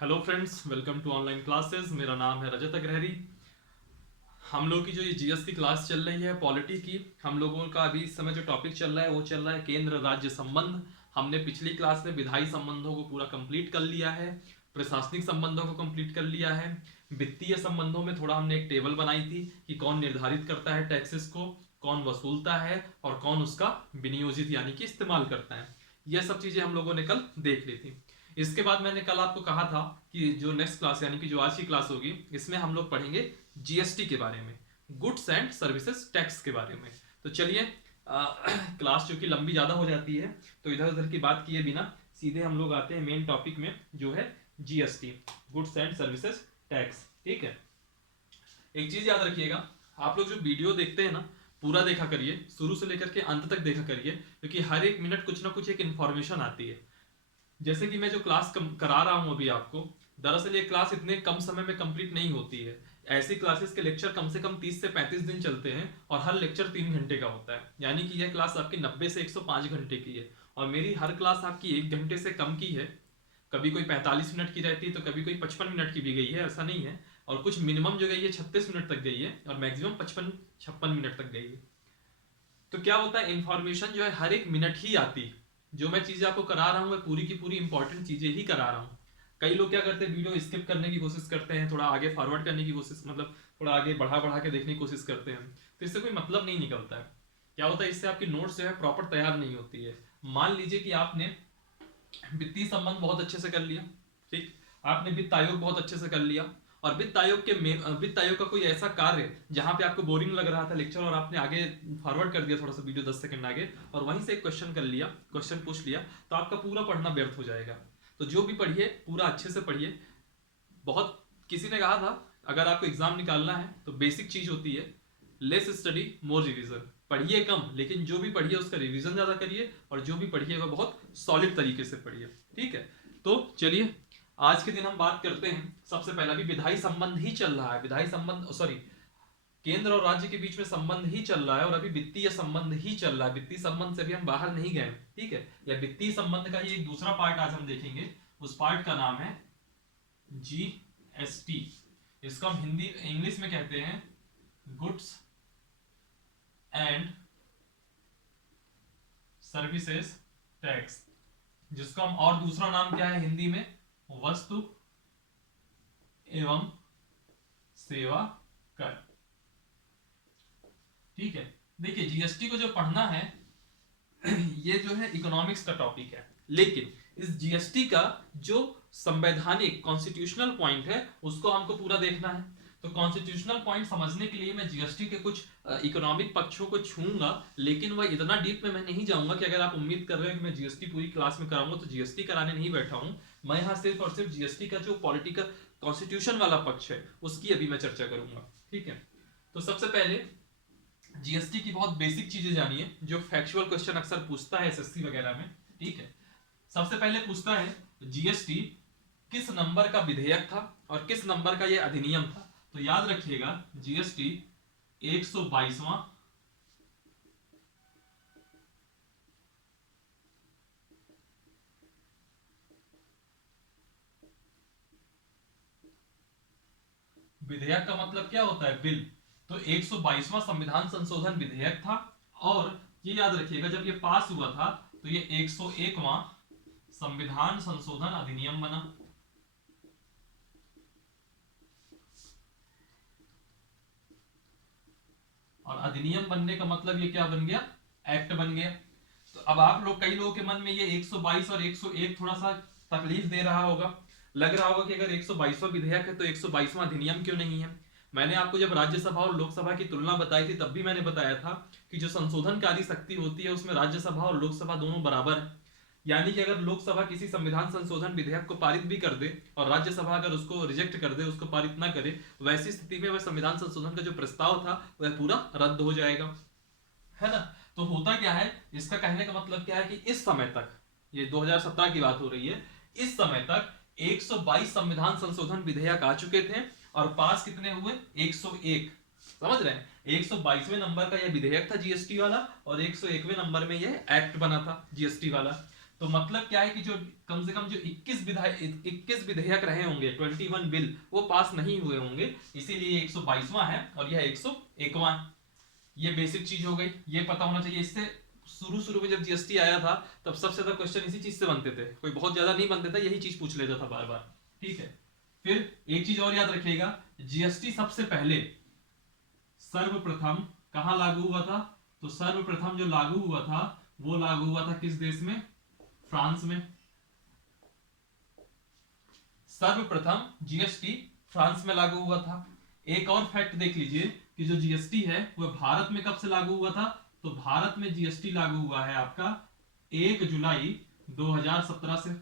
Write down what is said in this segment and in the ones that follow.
Hello friends, welcome to online classes. मेरा नाम है रजत अग्रहरी। हम लोग की जो ये जीएस की क्लास चल रही है पॉलिटी की, हम लोगों का अभी इस समय जो टॉपिक चल रहा है वो चल रहा है केंद्र राज्य संबंध। हमने पिछली क्लास में विधायी संबंधों को पूरा कंप्लीट कर लिया है, प्रशासनिक संबंधों को कंप्लीट कर लिया है। वित्तीय संबंधों में थोड़ा हमने एक टेबल बनाई थी कि कौन निर्धारित करता है टैक्सेस को, कौन वसूलता है और कौन उसका विनियोजित यानी कि इस्तेमाल करता है। यह सब चीजें हम लोगों ने कल देख ली थी। इसके बाद मैंने कल आपको कहा था कि जो नेक्स्ट क्लास यानी कि जो आज की क्लास होगी इसमें हम लोग पढ़ेंगे जीएसटी के बारे में, गुड्स एंड सर्विसेज टैक्स के बारे में। तो चलिए क्लास जो कि लंबी ज़्यादा हो जाती है तो इधर उधर की बात किए बिना सीधे हम लोग आते हैं मेन टॉपिक में जो है GST, goods and services tax. ठीक है, एक चीज़ याद रखिएगा, आप लोग जो वीडियो देखते हैं ना पूरा देखा करिए, शुरू से लेकर के अंत तक देखा करिए, क्योंकि हर एक मिनट कुछ ना कुछ एक इन्फॉर्मेशन आती है। जैसे कि मैं जो क्लास करा रहा हूं अभी आपको, दरअसल ये क्लास इतने कम समय में कंप्लीट नहीं होती है। ऐसी क्लासेस के लेक्चर कम से कम 30 से 35 दिन चलते हैं और हर लेक्चर 3 घंटे का होता है, यानी कि यह क्लास आपकी 90 से 105 घंटे की है। और मेरी हर क्लास आपकी 1 घंटे से कम की है, कभी कोई 45 मिनट की रहती है तो कभी कोई 55 मिनट की भी गई है, ऐसा नहीं है। और कुछ मिनिमम जो गई है 36 मिनट तक गई है और मैक्सिमम 55-56 मिनट तक गई है। तो क्या होता है, इंफॉर्मेशन जो है हर एक मिनट ही आती है। जो मैं चीजें आपको करा रहा हूँ मैं पूरी की पूरी इंपॉर्टेंट चीजें ही करा रहा हूँ। कई लोग क्या करते हैं, वीडियो स्किप करने की कोशिश करते हैं, थोड़ा आगे फॉरवर्ड करने की कोशिश, मतलब थोड़ा आगे बढ़ा बढ़ा के देखने की कोशिश करते हैं, तो इससे कोई मतलब नहीं निकलता है। क्या होता है, इससे आपकी नोट्स जो है प्रॉपर तैयार नहीं होती है। मान लीजिए कि आपने वित्तीय संबंध बहुत अच्छे से कर लिया, ठीक, आपने वित्त आयोग बहुत अच्छे से कर लिया, और वित्त आयोग का कोई ऐसा कार्य जहां पे आपको बोरिंग लग रहा था लेक्चर और आपने आगे फॉरवर्ड कर दिया थोड़ा सा वीडियो 10 सेकंड आगे और वहीं से एक क्वेश्चन कर लिया, क्वेश्चन पूछ लिया, तो आपका पूरा पढ़ना व्यर्थ हो जाएगा। तो जो भी पढ़िए पूरा अच्छे से पढ़िए। बहुत किसी ने कहा था अगर आपको एग्जाम निकालना है तो बेसिक चीज होती है लेस स्टडी मोर रिवीजन। पढ़िए कम लेकिन जो भी पढ़िए उसका रिवीजन ज्यादा करिए, और जो भी पढ़िए वह बहुत सॉलिड तरीके से पढ़िए। ठीक है, तो चलिए आज के दिन हम बात करते हैं। सबसे पहला भी विधायी संबंध ही चल रहा है, विधायी संबंध सॉरी केंद्र और राज्य के बीच में संबंध ही चल रहा है और अभी वित्तीय संबंध ही चल रहा है। वित्तीय संबंध से भी हम बाहर नहीं गए। ठीक है, या वित्तीय संबंध का ही एक दूसरा पार्ट आज हम देखेंगे, उस पार्ट का नाम है जीएसटी। इसको हम हिंदी इंग्लिश में कहते हैं गुड्स एंड सर्विसेज टैक्स, जिसको हम और दूसरा नाम क्या है हिंदी में, वस्तु एवं सेवा कर। ठीक है, देखिए जीएसटी को जो पढ़ना है ये जो है इकोनॉमिक्स का टॉपिक है, लेकिन इस जीएसटी का जो संवैधानिक कॉन्स्टिट्यूशनल पॉइंट है उसको हमको पूरा देखना है। तो कॉन्स्टिट्यूशनल पॉइंट समझने के लिए मैं जीएसटी के कुछ इकोनॉमिक पक्षों को छूंगा, लेकिन वह इतना डीप में मैं नहीं जाऊंगा कि अगर आप उम्मीद कर रहे हो कि मैं जीएसटी पूरी क्लास में कराऊंगा, तो जीएसटी कराने नहीं बैठा हूं मैं। यहाँ सिर्फ और सिर्फ जीएसटी का जो पॉलिटिकल कॉन्स्टिट्यूशन वाला पक्ष है उसकी अभी मैं चर्चा करूंगा। ठीक है, तो सबसे पहले जीएसटी की बहुत बेसिक चीजें जानिए जो फैक्चुअल क्वेश्चन अक्सर पूछता है एसएससी वगैरह में। ठीक है, सबसे पहले पूछता है जीएसटी किस नंबर का विधेयक था और किस नंबर का यह अधिनियम था। तो याद रखिएगा जीएसटी 122वां विधेयक का मतलब क्या होता है, बिल। तो 122वां संविधान संशोधन विधेयक था, और ये याद रखिएगा जब ये पास हुआ था तो ये 101वां संविधान संशोधन अधिनियम बना। और अधिनियम बनने का मतलब ये क्या बन गया, एक्ट बन गया। तो अब आप लोग, कई लोगों के मन में ये 122 और 101 थोड़ा सा तकलीफ दे रहा होगा, लग रहा होगा कि अगर 122वां विधेयक है तो 122वां अधिनियम क्यों नहीं है। मैंने आपको जब राज्यसभा और लोकसभा की तुलना बताई थी तब भी मैंने बताया था कि जो संशोधनकारी शक्ति होती है उसमें राज्यसभा और लोकसभा दोनों बराबर है। यानी कि अगर लोकसभा किसी संविधान संशोधन विधेयक को पारित भी कर दे और राज्यसभा अगर उसको रिजेक्ट कर दे, उसको पारित ना करे, वैसी स्थिति में वह संविधान संशोधन का जो प्रस्ताव था वह पूरा रद्द हो जाएगा, है ना। तो होता क्या है, इसका कहने का मतलब क्या है कि इस समय तक, ये 2017 की बात हो रही है, इस समय तक 122 संविधान संशोधन विधेयक आ चुके थे और पास कितने हुए, 101। समझ रहे हैं, 122वें नंबर का यह विधेयक था जीएसटी वाला और 101वें नंबर में यह एक्ट बना था जीएसटी वाला। तो मतलब क्या है कि जो कम से कम जो 21 विधेयक रहे होंगे, 21 बिल, वो पास नहीं हुए होंगे, इसीलिए 122वां है और यह 101वां। ये बेसिक चीज हो गई, ये पता होना चाहिए। इससे शुरू शुरू में जब जीएसटी आया था तब सबसे ज्यादा क्वेश्चन इसी चीज से बनते थे, कोई बहुत ज्यादा नहीं बनते थे, यही चीज पूछ लेता था बार बार। ठीक है, फिर एक चीज और याद रखिएगा, जीएसटी सबसे पहले सर्वप्रथम कहां लागू हुआ था? तो सर्वप्रथम जो लागू हुआ था वो लागू हुआ था किस देश में? फ्रांस में। सर्वप्रथम जीएसटी फ्रांस में लागू हुआ था। एक और फैक्ट देख लीजिए कि जो जीएसटी है वह भारत में कब से लागू हुआ था? तो भारत में जीएसटी लागू हुआ है आपका 1 जुलाई 2017 से।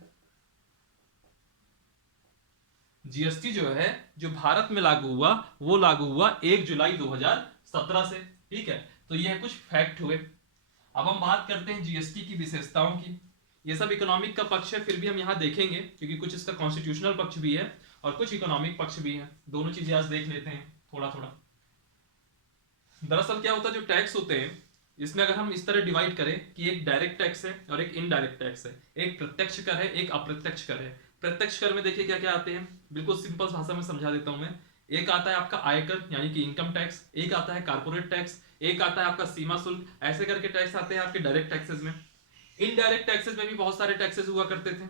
जीएसटी जो है जो भारत में लागू हुआ वो लागू हुआ 1 जुलाई 2017 से। ठीक है, तो यह कुछ फैक्ट हुए। अब हम बात करते हैं जीएसटी की विशेषताओं की। ये सब इकोनॉमिक का पक्ष है, फिर भी हम यहां देखेंगे क्योंकि कुछ इसका कॉन्स्टिट्यूशनल पक्ष भी है और कुछ इकोनॉमिक पक्ष भी है। दोनों चीजें आज देख लेते हैं थोड़ा थोड़ा। दरअसल क्या होता है, जो टैक्स होते हैं इसमें अगर हम इस तरह डिवाइड करें कि एक डायरेक्ट टैक्स है और एक इनडायरेक्ट टैक्स है, एक प्रत्यक्ष कर है, एक अप्रत्यक्ष कर है। प्रत्यक्ष कर में देखिए क्या क्या आते हैं, बिल्कुल सिंपल भाषा में समझा देता हूं मैं। एक आता है आपका आयकर यानी कि इनकम टैक्स, एक आता है कारपोरेट टैक्स, एक आता है आपका सीमा शुल्क, ऐसे करके टैक्स आते हैं आपके डायरेक्ट टैक्सेस में। इनडायरेक्ट टैक्सेस में भी बहुत सारे टैक्सेस हुआ करते थे।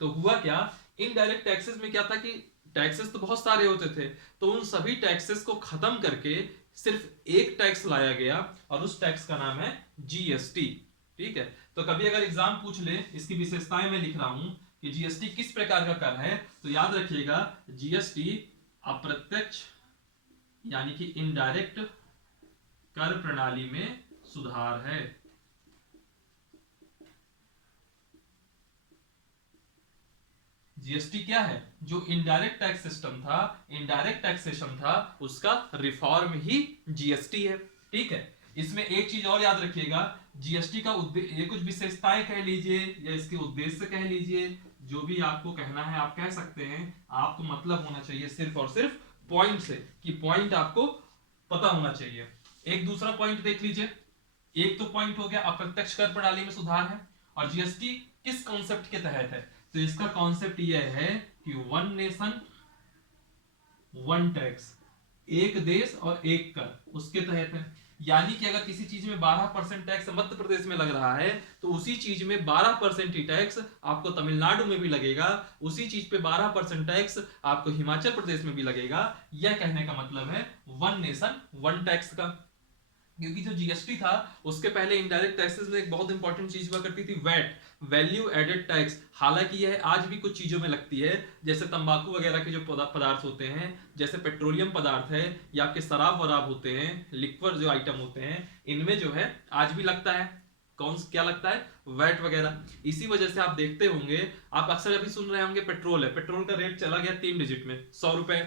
तो हुआ क्या, इनडायरेक्ट टैक्सेस में क्या था कि टैक्सेस तो बहुत सारे होते थे, तो उन सभी टैक्सेस को खत्म करके सिर्फ एक टैक्स लाया गया और उस टैक्स का नाम है जीएसटी। ठीक है, तो कभी अगर एग्जाम पूछ ले, इसकी विशेषताएं मैं लिख रहा हूं कि जीएसटी किस प्रकार का कर है, तो याद रखिएगा जीएसटी अप्रत्यक्ष यानी कि इनडायरेक्ट कर प्रणाली में सुधार है। जीएसटी क्या है? जो इनडायरेक्ट टैक्स सिस्टम था, इनडायरेक्ट टैक्सेशन था, उसका रिफॉर्म ही जीएसटी है। ठीक है, इसमें एक चीज और याद रखिएगा, जीएसटी का उद्देश्य, ये कुछ विशेषताएं कह लीजिए या इसके उद्देश्य कह लीजिए, जो भी आपको कहना है आप कह सकते हैं। आपको मतलब होना चाहिए सिर्फ और सिर्फ पॉइंट से, कि पॉइंट आपको पता होना चाहिए। एक दूसरा पॉइंट देख लीजिए, एक तो पॉइंट हो गया अप्रत्यक्ष कर प्रणाली में सुधार है, और जीएसटी किस कॉन्सेप्ट के तहत है? तो इसका कॉन्सेप्ट यह है कि वन नेशन वन टैक्स, एक देश और एक कर, उसके तहत है। यानी कि अगर किसी चीज में 12% टैक्स मध्य प्रदेश में लग रहा है तो उसी चीज में 12% ही टैक्स आपको तमिलनाडु में भी लगेगा, उसी चीज पे 12% टैक्स आपको हिमाचल प्रदेश में भी लगेगा। यह कहने का मतलब है वन नेशन वन टैक्स का। क्योंकि जो जीएसटी था उसके पहले इनडायरेक्ट टैक्सेस में एक बहुत इंपॉर्टेंट चीज हुआ करती थी, वैट, वैल्यू एडेड टैक्स। हालांकि यह आज भी कुछ चीजों में लगती है, जैसे तंबाकू वगैरह के जो पदार्थ होते हैं, जैसे पेट्रोलियम पदार्थ है या आपके शराब वराब होते हैं, लिक्वर जो आइटम होते हैं, इनमें जो है आज भी लगता है। कौन क्या लगता है? वैट वगैरह। इसी वजह से आप देखते होंगे, आप अक्सर अभी सुन रहे होंगे पेट्रोल है, पेट्रोल का रेट चला गया 3 डिजिट में, 100 रुपए,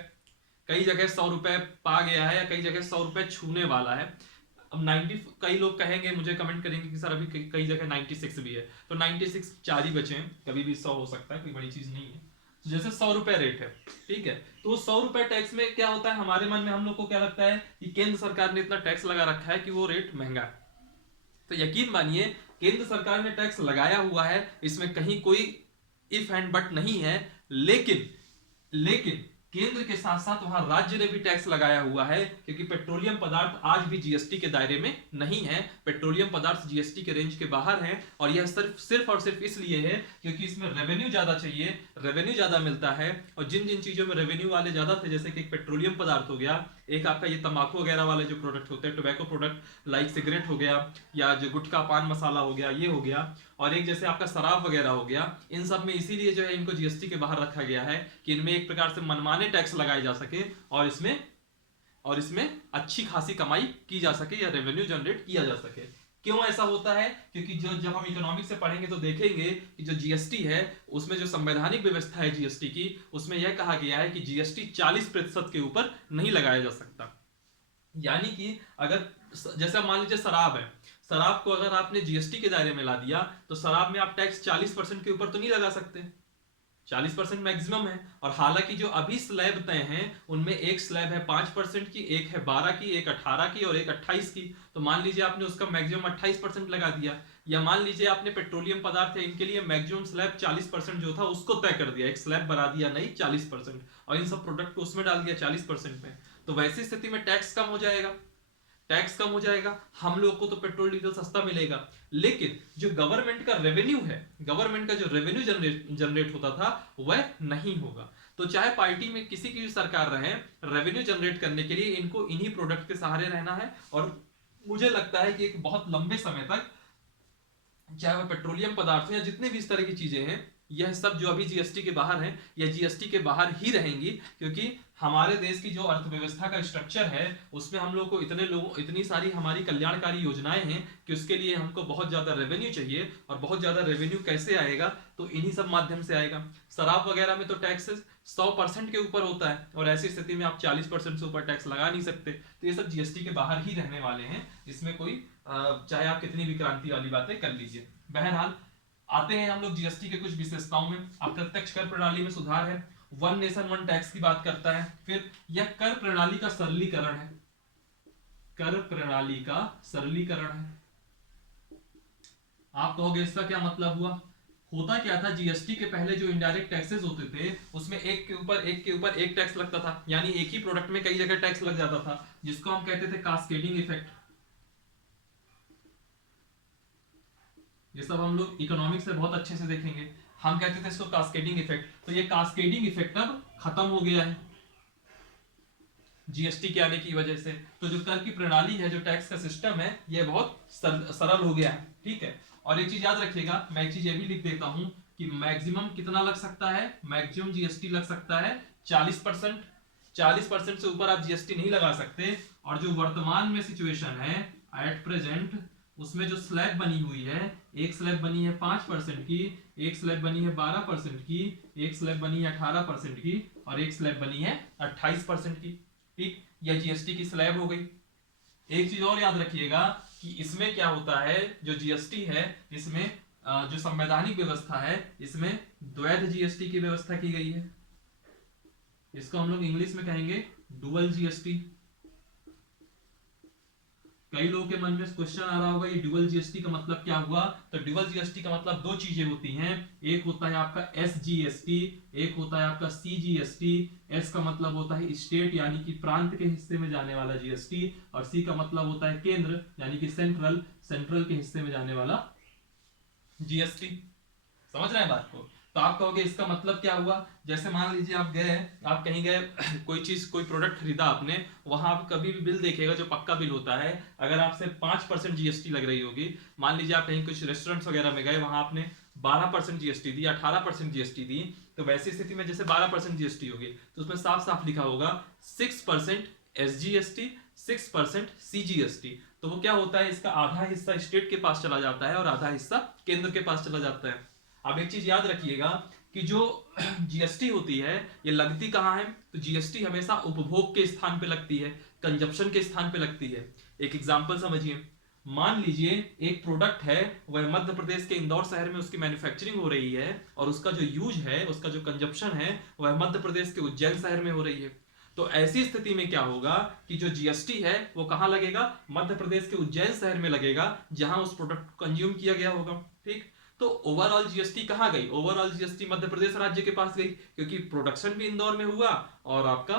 कई जगह 100 रुपए पा गया है या कई जगह 100 रुपए छूने वाला है। अब 90, कई लोग कहेंगे, मुझे कमेंट करेंगे कि सर अभी कई जगह 96 भी है, तो 96 4 ही बचे हैं, कभी भी 100 हो सकता है, कोई बड़ी चीज नहीं है। तो जैसे 100 रुपए रेट है, ठीक है, तो 100 रुपए टैक्स में क्या होता है, हमारे मन में हम लोग को क्या लगता है कि केंद्र सरकार ने इतना टैक्स लगा रखा है कि वो रेट महंगा है। तो यकीन मानिए केंद्र सरकार ने टैक्स लगाया हुआ है, इसमें कहीं कोई इफ एंड बट नहीं है, लेकिन केंद्र के साथ साथ वहां राज्य ने भी टैक्स लगाया हुआ है, क्योंकि पेट्रोलियम पदार्थ आज भी जीएसटी के दायरे में नहीं है। पेट्रोलियम पदार्थ जीएसटी के रेंज के बाहर है, और यह सिर्फ और सिर्फ इसलिए है क्योंकि इसमें रेवेन्यू ज्यादा चाहिए, रेवेन्यू ज्यादा मिलता है। और जिन जिन चीजों में रेवेन्यू वाले ज्यादा थे, जैसे कि एक पेट्रोलियम पदार्थ हो गया, एक आपका ये तंबाकू वगैरह वाले जो प्रोडक्ट होते हैं, टोबैको प्रोडक्ट लाइक सिगरेट हो गया, या जो गुटखा पान मसाला हो गया, ये हो गया, और एक जैसे आपका शराब वगैरह हो गया, इन सब में इसीलिए जो है इनको जीएसटी के बाहर रखा गया है कि इनमें एक प्रकार से मनमाने टैक्स लगाए जा सके और इसमें अच्छी खासी कमाई की जा सके या रेवेन्यू जनरेट किया जा सके। क्यों ऐसा होता है? क्योंकि जब हम इकोनॉमिक्स से पढ़ेंगे तो देखेंगे कि जो जीएसटी है उसमें जो संवैधानिक व्यवस्था है जीएसटी की, उसमें यह कहा गया है कि जीएसटी 40% के ऊपर नहीं लगाया जा सकता। यानी कि अगर जैसे मान लीजिए शराब है, शराब को अगर आपने जीएसटी के दायरे में ला दिया तो शराब में आप टैक्स 40% के ऊपर तो नहीं लगा सकते, 40% मैक्सिमम है। और हालांकि जो अभी स्लैब तय हैं उनमें एक स्लैब है 5% की, एक है 12 की, एक 18 की और एक 28 की। तो मान लीजिए आपने उसका मैक्सिमम 28% लगा दिया, या मान लीजिए आपने पेट्रोलियम पदार्थ है इनके लिए मैक्सिमम स्लैब 40% जो था उसको तय कर दिया, एक स्लैब बढ़ा दिया नहीं 40%, और इन सब प्रोडक्ट को उसमें डाल दिया 40% में, तो वैसी स्थिति में टैक्स कम हो जाएगा, टैक्स कम हो जाएगा, हम लोग को तो पेट्रोल डीजल सस्ता मिलेगा। लेकिन जो गवर्नमेंट का रेवेन्यू है, गवर्नमेंट का जो रेवेन्यू जनरेट होता था वह नहीं होगा। तो चाहे पार्टी में किसी की भी सरकार रहे, रेवेन्यू जनरेट करने के लिए इनको इन्हीं प्रोडक्ट के सहारे रहना है। और मुझे लगता है कि एक बहुत लंबे समय तक चाहे वह पेट्रोलियम पदार्थ या जितने भी इस तरह की चीजें हैं, यह सब जो अभी जीएसटी के बाहर हैं, यह जीएसटी के बाहर ही रहेंगी, क्योंकि हमारे देश की जो अर्थव्यवस्था का स्ट्रक्चर है उसमें हम लोग को इतनी सारी हमारी कल्याणकारी योजनाएं हैं कि उसके लिए हमको बहुत ज्यादा रेवेन्यू चाहिए। और बहुत ज्यादा रेवेन्यू कैसे आएगा, तो इन्हीं सब माध्यम से आएगा। शराब वगैरह में तो टैक्सेस 100% के ऊपर होता है, और ऐसी स्थिति में आप 40% से ऊपर टैक्स लगा नहीं सकते, तो ये सब जीएसटी के बाहर ही रहने वाले हैं। इसमें कोई चाहे आप कितनी भी क्रांति वाली बातें कर लीजिए। बहरहाल आते हैं हम लोग जीएसटी के कुछ विशेषताओं में। अप्रत्यक्ष कर प्रणाली में सुधार है, वन नेशन वन टैक्स की बात करता है। फिर यह कर प्रणाली का सरलीकरण है, कर प्रणाली का सरलीकरण है। आप कहोगे इसका क्या मतलब हुआ? होता क्या था, जीएसटी के पहले जो इनडायरेक्ट टैक्सेस होते थे उसमें एक के ऊपर एक टैक्स लगता था, यानी एक ही प्रोडक्ट में कई जगह टैक्स लग जाता था, जिसको हम कहते थे कास्केडिंग इफेक्ट। ये सब हम लोग इकोनॉमिक्स से बहुत अच्छे से देखेंगे, हम कहते थे इसको कास्केडिंग इफेक्ट। तो ये कास्केडिंग इफेक्ट अब खत्म हो गया है जीएसटी के आने की वजह से। तो जो कर की प्रणाली है, जो टैक्स का सिस्टम है, ये बहुत सरल हो गया है। ठीक है, और एक चीज याद रखिएगा, मैं एक चीज ये भी लिख देता हूं कि मैक्सिमम कितना लग सकता है, मैक्सिमम जीएसटी लग सकता है 40%। 40% से ऊपर आप जीएसटी नहीं लगा सकते। और जो वर्तमान में सिचुएशन है एट प्रेजेंट, उसमें जो स्लैब बनी हुई है, एक स्लैब बनी है 5% की, एक स्लैब बनी है 12% की, एक स्लैब बनी है 18% की, और एक स्लैब बनी है 28% की। ठीक, यह जीएसटी की स्लैब हो गई। एक चीज और याद रखिएगा कि इसमें क्या होता है, जो जीएसटी है इसमें जो संवैधानिक व्यवस्था है, इसमें द्वैध जीएसटी की व्यवस्था की गई है। इसको हम लोग इंग्लिश में कहेंगे डुअल जीएसटी। कई लोगों के मन में क्वेश्चन आ रहा होगा ये ड्यूअल जीएसटी का मतलब क्या हुआ। तो ड्यूअल जीएसटी का मतलब दो चीजें होती हैं, एक होता है आपका एसजीएसटी, एक होता है आपका सीजीएसटी। एस का मतलब होता है स्टेट यानी कि प्रांत के हिस्से में जाने वाला जीएसटी, और सी का मतलब होता है केंद्र यानी कि सेंट्रल के हिस्से में जाने वाला जीएसटी। समझ रहे हैं बात को? तो आप कहोगे इसका मतलब क्या हुआ, जैसे मान लीजिए आप कहीं गए कोई चीज कोई प्रोडक्ट खरीदा आपने, वहां आप कभी भी बिल देखिएगा जो पक्का बिल होता है, अगर आपसे 5% जीएसटी लग रही होगी, मान लीजिए आप कहीं कुछ रेस्टोरेंट्स वगैरह में गए, वहां आपने 12% जीएसटी दी, 18% जीएसटी दी, तो वैसी स्थिति में जैसे 12% जीएसटी होगी तो उसमें साफ साफ लिखा होगा 6% एसजीएसटी, 6% सीजीएसटी। तो वो क्या होता है, इसका आधा हिस्सा स्टेट के पास चला जाता है और आधा हिस्सा केंद्र के पास चला जाता है। अब एक चीज याद रखिएगा कि जो जीएसटी होती है ये लगती कहां है, तो जीएसटी हमेशा उपभोग के स्थान पे लगती है, कंजप्शन के स्थान पे लगती है। एक एग्जांपल समझिए, मान लीजिए एक प्रोडक्ट है, वह मध्य प्रदेश के इंदौर शहर में उसकी मैन्युफैक्चरिंग हो रही है, और उसका जो यूज है, उसका जो कंजप्शन है, वह मध्य प्रदेश के उज्जैन शहर में हो रही है। तो ऐसी स्थिति में क्या होगा कि जो जीएसटी है वो कहां लगेगा, मध्य प्रदेश के उज्जैन शहर में लगेगा, जहां उस प्रोडक्ट को कंज्यूम किया गया होगा। ठीक, तो ओवरऑल जीएसटी कहां गई, ओवरऑल जीएसटी मध्य प्रदेश राज्य के पास गई, क्योंकि प्रोडक्शन भी इंदौर में हुआ और आपका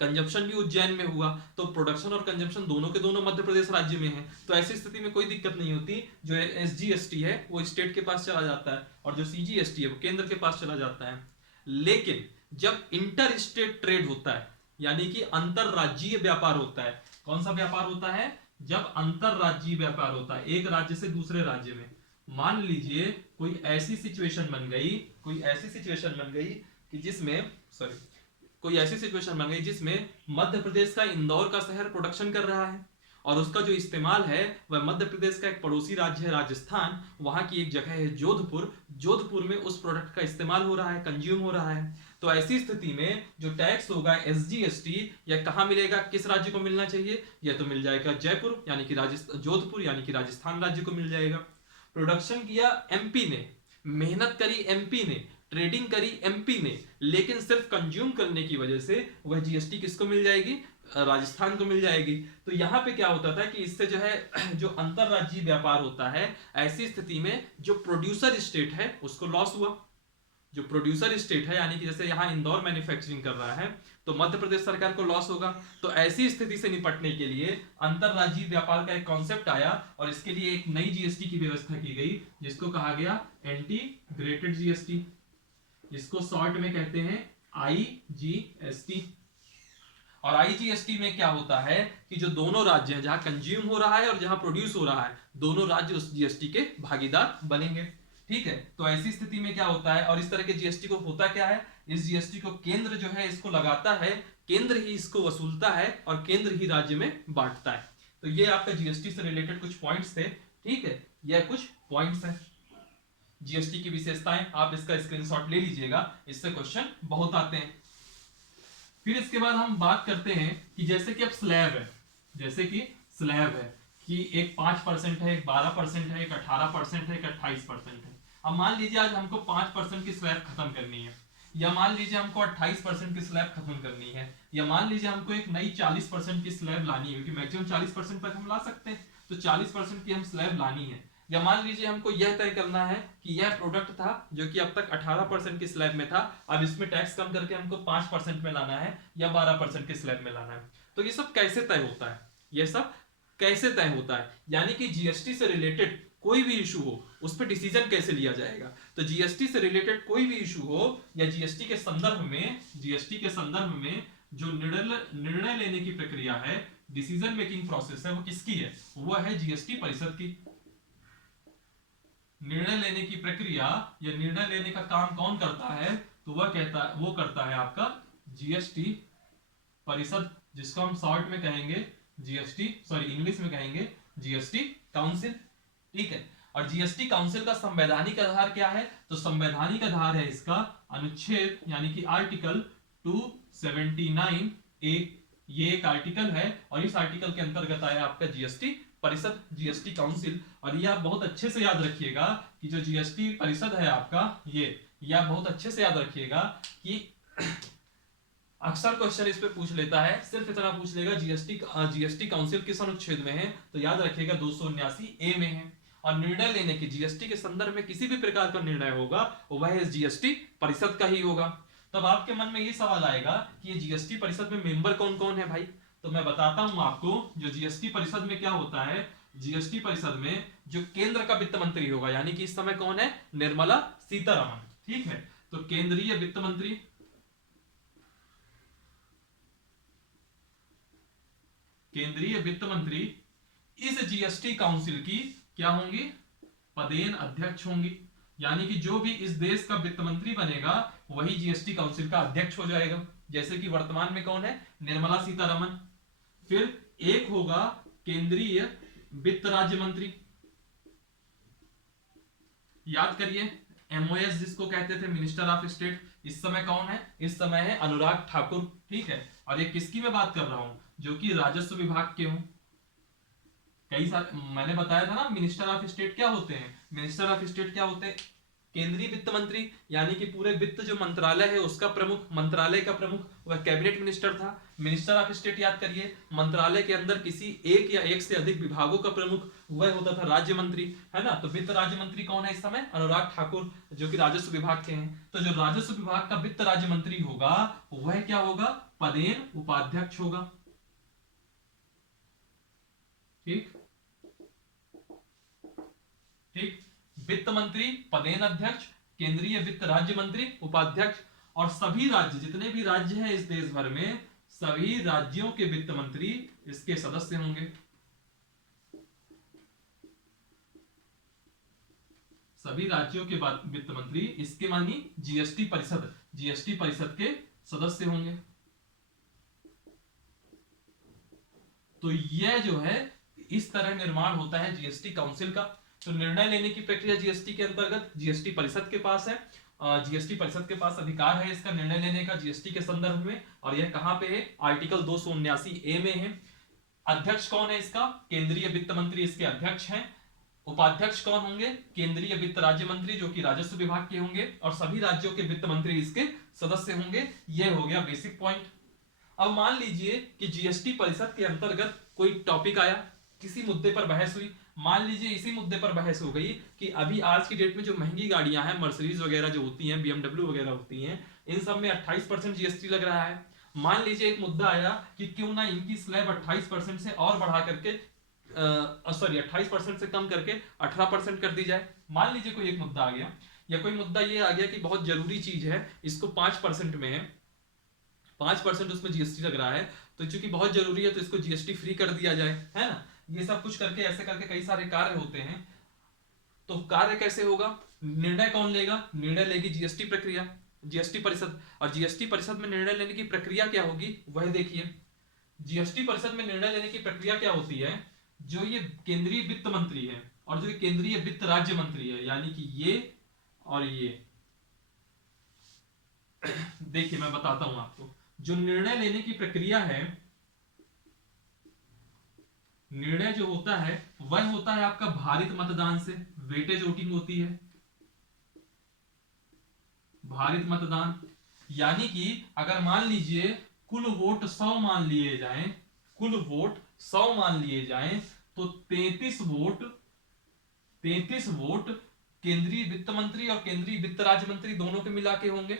कंजप्शन भी उज्जैन में हुआ, तो प्रोडक्शन और कंजप्शन दोनों के दोनों मध्य प्रदेश राज्य में है। तो ऐसी स्थिति में कोई दिक्कत नहीं होती, जो एसजीएसटी है वो स्टेट के पास चला जाता है, और जो सीजीएसटी है वो केंद्र के पास चला जाता है। लेकिन जब इंटर स्टेट ट्रेड होता है, यानी कि अंतरराज्यीय व्यापार होता है, कौन सा व्यापार होता है, जब अंतरराज्यीय व्यापार होता है एक राज्य से दूसरे राज्य में, मान लीजिए कोई ऐसी सिचुएशन बन गई कि जिसमें मध्य प्रदेश का इंदौर का शहर प्रोडक्शन कर रहा है, और उसका जो इस्तेमाल है वह मध्य प्रदेश का एक पड़ोसी राज्य है राजस्थान, वहां की एक जगह है जोधपुर में उस प्रोडक्ट का इस्तेमाल हो रहा है, कंज्यूम हो रहा है। तो ऐसी स्थिति में जो टैक्स होगा एसजीएसटी, यह कहां मिलेगा, किस राज्य को मिलना चाहिए, यह तो मिल जाएगा जयपुर यानी कि जोधपुर यानी कि राजस्थान राज्य को मिल जाएगा। प्रोडक्शन किया एमपी ने, मेहनत करी एमपी ने, ट्रेडिंग करी एमपी ने, लेकिन सिर्फ कंज्यूम करने की वजह से वह जीएसटी किसको मिल जाएगी, राजस्थान को मिल जाएगी। तो यहाँ पे क्या होता था कि इससे जो है जो अंतरराज्यीय व्यापार होता है, ऐसी स्थिति में जो प्रोड्यूसर स्टेट है उसको लॉस हुआ। जो प्रोड्यूसर स्टेट है यानी कि जैसे यहाँ इंदौर मैन्युफैक्चरिंग कर रहा है तो मध्य प्रदेश सरकार को लॉस होगा। तो ऐसी स्थिति से निपटने के लिए अंतरराज्यीय व्यापार का एक कॉन्सेप्ट आया और इसके लिए एक नई जीएसटी की व्यवस्था की गई जिसको कहा गया इंटीग्रेटेड जीएसटी। इसको शॉर्ट में कहते हैं आईजीएसटी। और आईजीएसटी में क्या होता है कि जो दोनों राज्य हैं, जहां कंज्यूम हो रहा है और जहां प्रोड्यूस हो रहा है, दोनों राज्य उस जीएसटी के भागीदार बनेंगे। ठीक है, तो ऐसी स्थिति में क्या होता है, और इस तरह के जीएसटी को होता क्या है, इस जीएसटी को केंद्र जो है इसको लगाता है, केंद्र ही इसको वसूलता है और केंद्र ही राज्य में बांटता है। तो ये आपका जीएसटी से रिलेटेड कुछ पॉइंट्स थे। ठीक है, यह कुछ पॉइंट्स हैं जीएसटी की विशेषताएं। आप इसका स्क्रीनशॉट ले लीजिएगा, इससे क्वेश्चन बहुत आते हैं। फिर इसके बाद हम बात करते हैं कि जैसे कि अब स्लैब है, जैसे कि स्लैब है कि एक 5% है, एक 12% है, एक 18% है, एक 28% है। अब मान लीजिए आज हमको 5% की स्लैब खत्म करनी है, या मान लीजिए हमको 28% की स्लैब खत्म करनी है, या मान लीजिए हमको एक नई 40% की स्लैब लानी है, क्योंकि मैक्सिमम 40% तक हम ला सकते हैं, तो 40% की हम स्लैब लानी है। या मान लीजिए हमको यह तय करना है कि यह प्रोडक्ट था जो कि अब तक 18% की स्लैब में था, अब इसमें टैक्स कम करके हमको 5% में लाना है या 12% की स्लैब में लाना है। तो ये सब कैसे तय होता है, ये सब कैसे तय होता है, यानी कि जीएसटी से रिलेटेड कोई भी इशू हो उस पर डिसीजन कैसे लिया जाएगा। तो जीएसटी से रिलेटेड कोई भी इशू हो या जीएसटी के संदर्भ में जो निर्णय लेने की प्रक्रिया है, डिसीजन मेकिंग प्रोसेस है, वो किसकी है, वो है जीएसटी परिषद की। निर्णय लेने की प्रक्रिया या निर्णय लेने का काम कौन करता है, तो वो करता है आपका जीएसटी परिषद, जिसको हम शॉर्ट में कहेंगे इंग्लिश में कहेंगे जीएसटी काउंसिल। ठीक है, और जीएसटी काउंसिल का संवैधानिक आधार क्या है, तो संवैधानिक आधार है इसका अनुच्छेद यानी कि आर्टिकल 279 ए। ये एक आर्टिकल है और इस आर्टिकल के अंतर्गत आया आपका जीएसटी परिषद, जीएसटी काउंसिल। और ये आप बहुत अच्छे से याद रखिएगा कि जो जीएसटी परिषद है आपका, ये आप बहुत अच्छे से याद रखिएगा कि अक्सर क्वेश्चन इस पे पूछ लेता है, सिर्फ इतना पूछ लेगा जीएसटी काउंसिल किस अनुच्छेद में है, तो याद रखिएगा 279 ए में है। और निर्णय लेने की जीएसटी के संदर्भ में किसी भी प्रकार का निर्णय होगा वह इस जीएसटी परिषद का ही होगा। तब आपके मन में ये सवाल आएगा कि ये जीएसटी परिषद में मेंबर कौन कौन है भाई, तो मैं बताता हूं आपको। जो जीएसटी परिषद में क्या होता है, जीएसटी परिषद में जो केंद्र का वित्त मंत्री होगा, यानी कि इस समय कौन है, निर्मला सीतारमण। ठीक है, तो केंद्रीय वित्त मंत्री, इस जीएसटी काउंसिल की क्या होंगी, पदेन अध्यक्ष होंगी। यानी कि जो भी इस देश का वित्त मंत्री बनेगा वही जीएसटी काउंसिल का अध्यक्ष हो जाएगा। जैसे कि वर्तमान में कौन है, निर्मला सीतारमण। फिर एक होगा केंद्रीय वित्त राज्य मंत्री, याद करिए एमओएस जिसको कहते थे, मिनिस्टर ऑफ स्टेट। इस समय कौन है, इस समय है अनुराग ठाकुर। ठीक है, और ये किसकी मैं बात कर रहा हूं, जो कि राजस्व विभाग के हों। कई सारे मैंने बताया था ना, मिनिस्टर ऑफ स्टेट क्या होते हैं, मिनिस्टर ऑफ स्टेट क्या होते हैं, केंद्रीय वित्त मंत्री, यानी कि पूरे वित्त जो मंत्रालय है उसका प्रमुख, मंत्रालय का प्रमुख वह कैबिनेट मिनिस्टर था। मिनिस्टर ऑफ स्टेट याद करिए, मंत्रालय के अंदर किसी एक या एक से अधिक विभागों का प्रमुख वह होता था राज्य मंत्री, है ना। तो वित्त राज्य मंत्री कौन है इस समय, अनुराग ठाकुर, जो कि राजस्व विभाग के हैं। तो जो राजस्व विभाग का वित्त राज्य मंत्री होगा वह क्या होगा, पदेन उपाध्यक्ष होगा। ठीक, वित्त मंत्री पदेन अध्यक्ष, केंद्रीय वित्त राज्य मंत्री उपाध्यक्ष। और सभी राज्य, जितने भी राज्य हैं इस देश भर में, सभी राज्यों के वित्त मंत्री इसके सदस्य होंगे। सभी राज्यों के वित्त मंत्री इसके मानी जीएसटी परिषद के सदस्य होंगे। तो यह जो है इस तरह निर्माण होता है जीएसटी काउंसिल का। तो निर्णय लेने की प्रक्रिया जीएसटी के अंतर्गत जीएसटी परिषद के पास है। जीएसटी परिषद के पास अधिकार है इसका निर्णय लेने का जीएसटी के संदर्भ में, और यह कहां पे है, आर्टिकल 279 ए में है। अध्यक्ष कौन है इसका, केंद्रीय वित्त मंत्री इसके अध्यक्ष हैं। उपाध्यक्ष कौन होंगे, केंद्रीय वित्त राज्य मंत्री जो कि राजस्व विभाग के होंगे, और सभी राज्यों के वित्त मंत्री इसके सदस्य होंगे। यह हो गया बेसिक पॉइंट। अब मान लीजिए कि जीएसटी परिषद के अंतर्गत कोई टॉपिक आया, किसी मुद्दे पर बहस हुई, मान लीजिए इसी मुद्दे पर बहस हो गई कि अभी आज की डेट में जो महंगी गाड़ियां हैं, मर्सिडीज वगैरह जो होती हैं, बीएमडब्ल्यू वगैरह होती हैं, इन सब में 28% जीएसटी लग रहा है। मान लीजिए एक मुद्दा आया कि क्यों ना इनकी स्लैब 28% से और बढ़ा करके सॉरी 28% से कम करके 18% कर दी जाए। मान लीजिए कोई एक मुद्दा आ गया, या कोई मुद्दा ये आ गया कि बहुत जरूरी चीज है, इसको 5% में है, 5% उसमें जीएसटी लग रहा है, तो चूंकि बहुत जरूरी है तो इसको जीएसटी फ्री कर दिया जाए, है ना। ये सब कुछ करके ऐसे करके कई सारे कार्य होते हैं। तो कार्य कैसे होगा, निर्णय कौन लेगा, निर्णय लेगी जीएसटी प्रक्रिया, जीएसटी परिषद। और जीएसटी परिषद में निर्णय लेने की प्रक्रिया क्या होगी वह देखिए। जीएसटी परिषद में निर्णय लेने की प्रक्रिया क्या होती है, जो ये केंद्रीय वित्त मंत्री है और जो केंद्रीय वित्त राज्य मंत्री है, यानी कि ये और ये, देखिए मैं बताता हूं आपको, जो निर्णय लेने की प्रक्रिया है, निर्णय जो होता है वह होता है आपका भारित मतदान से, वेटेज वोटिंग होती है, भारित मतदान। यानी कि अगर मान लीजिए कुल वोट 100 मान लिए जाएं, कुल वोट 100 मान लिए जाएं, तो 33 वोट केंद्रीय वित्त मंत्री और केंद्रीय वित्त राज्य मंत्री दोनों के मिला के होंगे,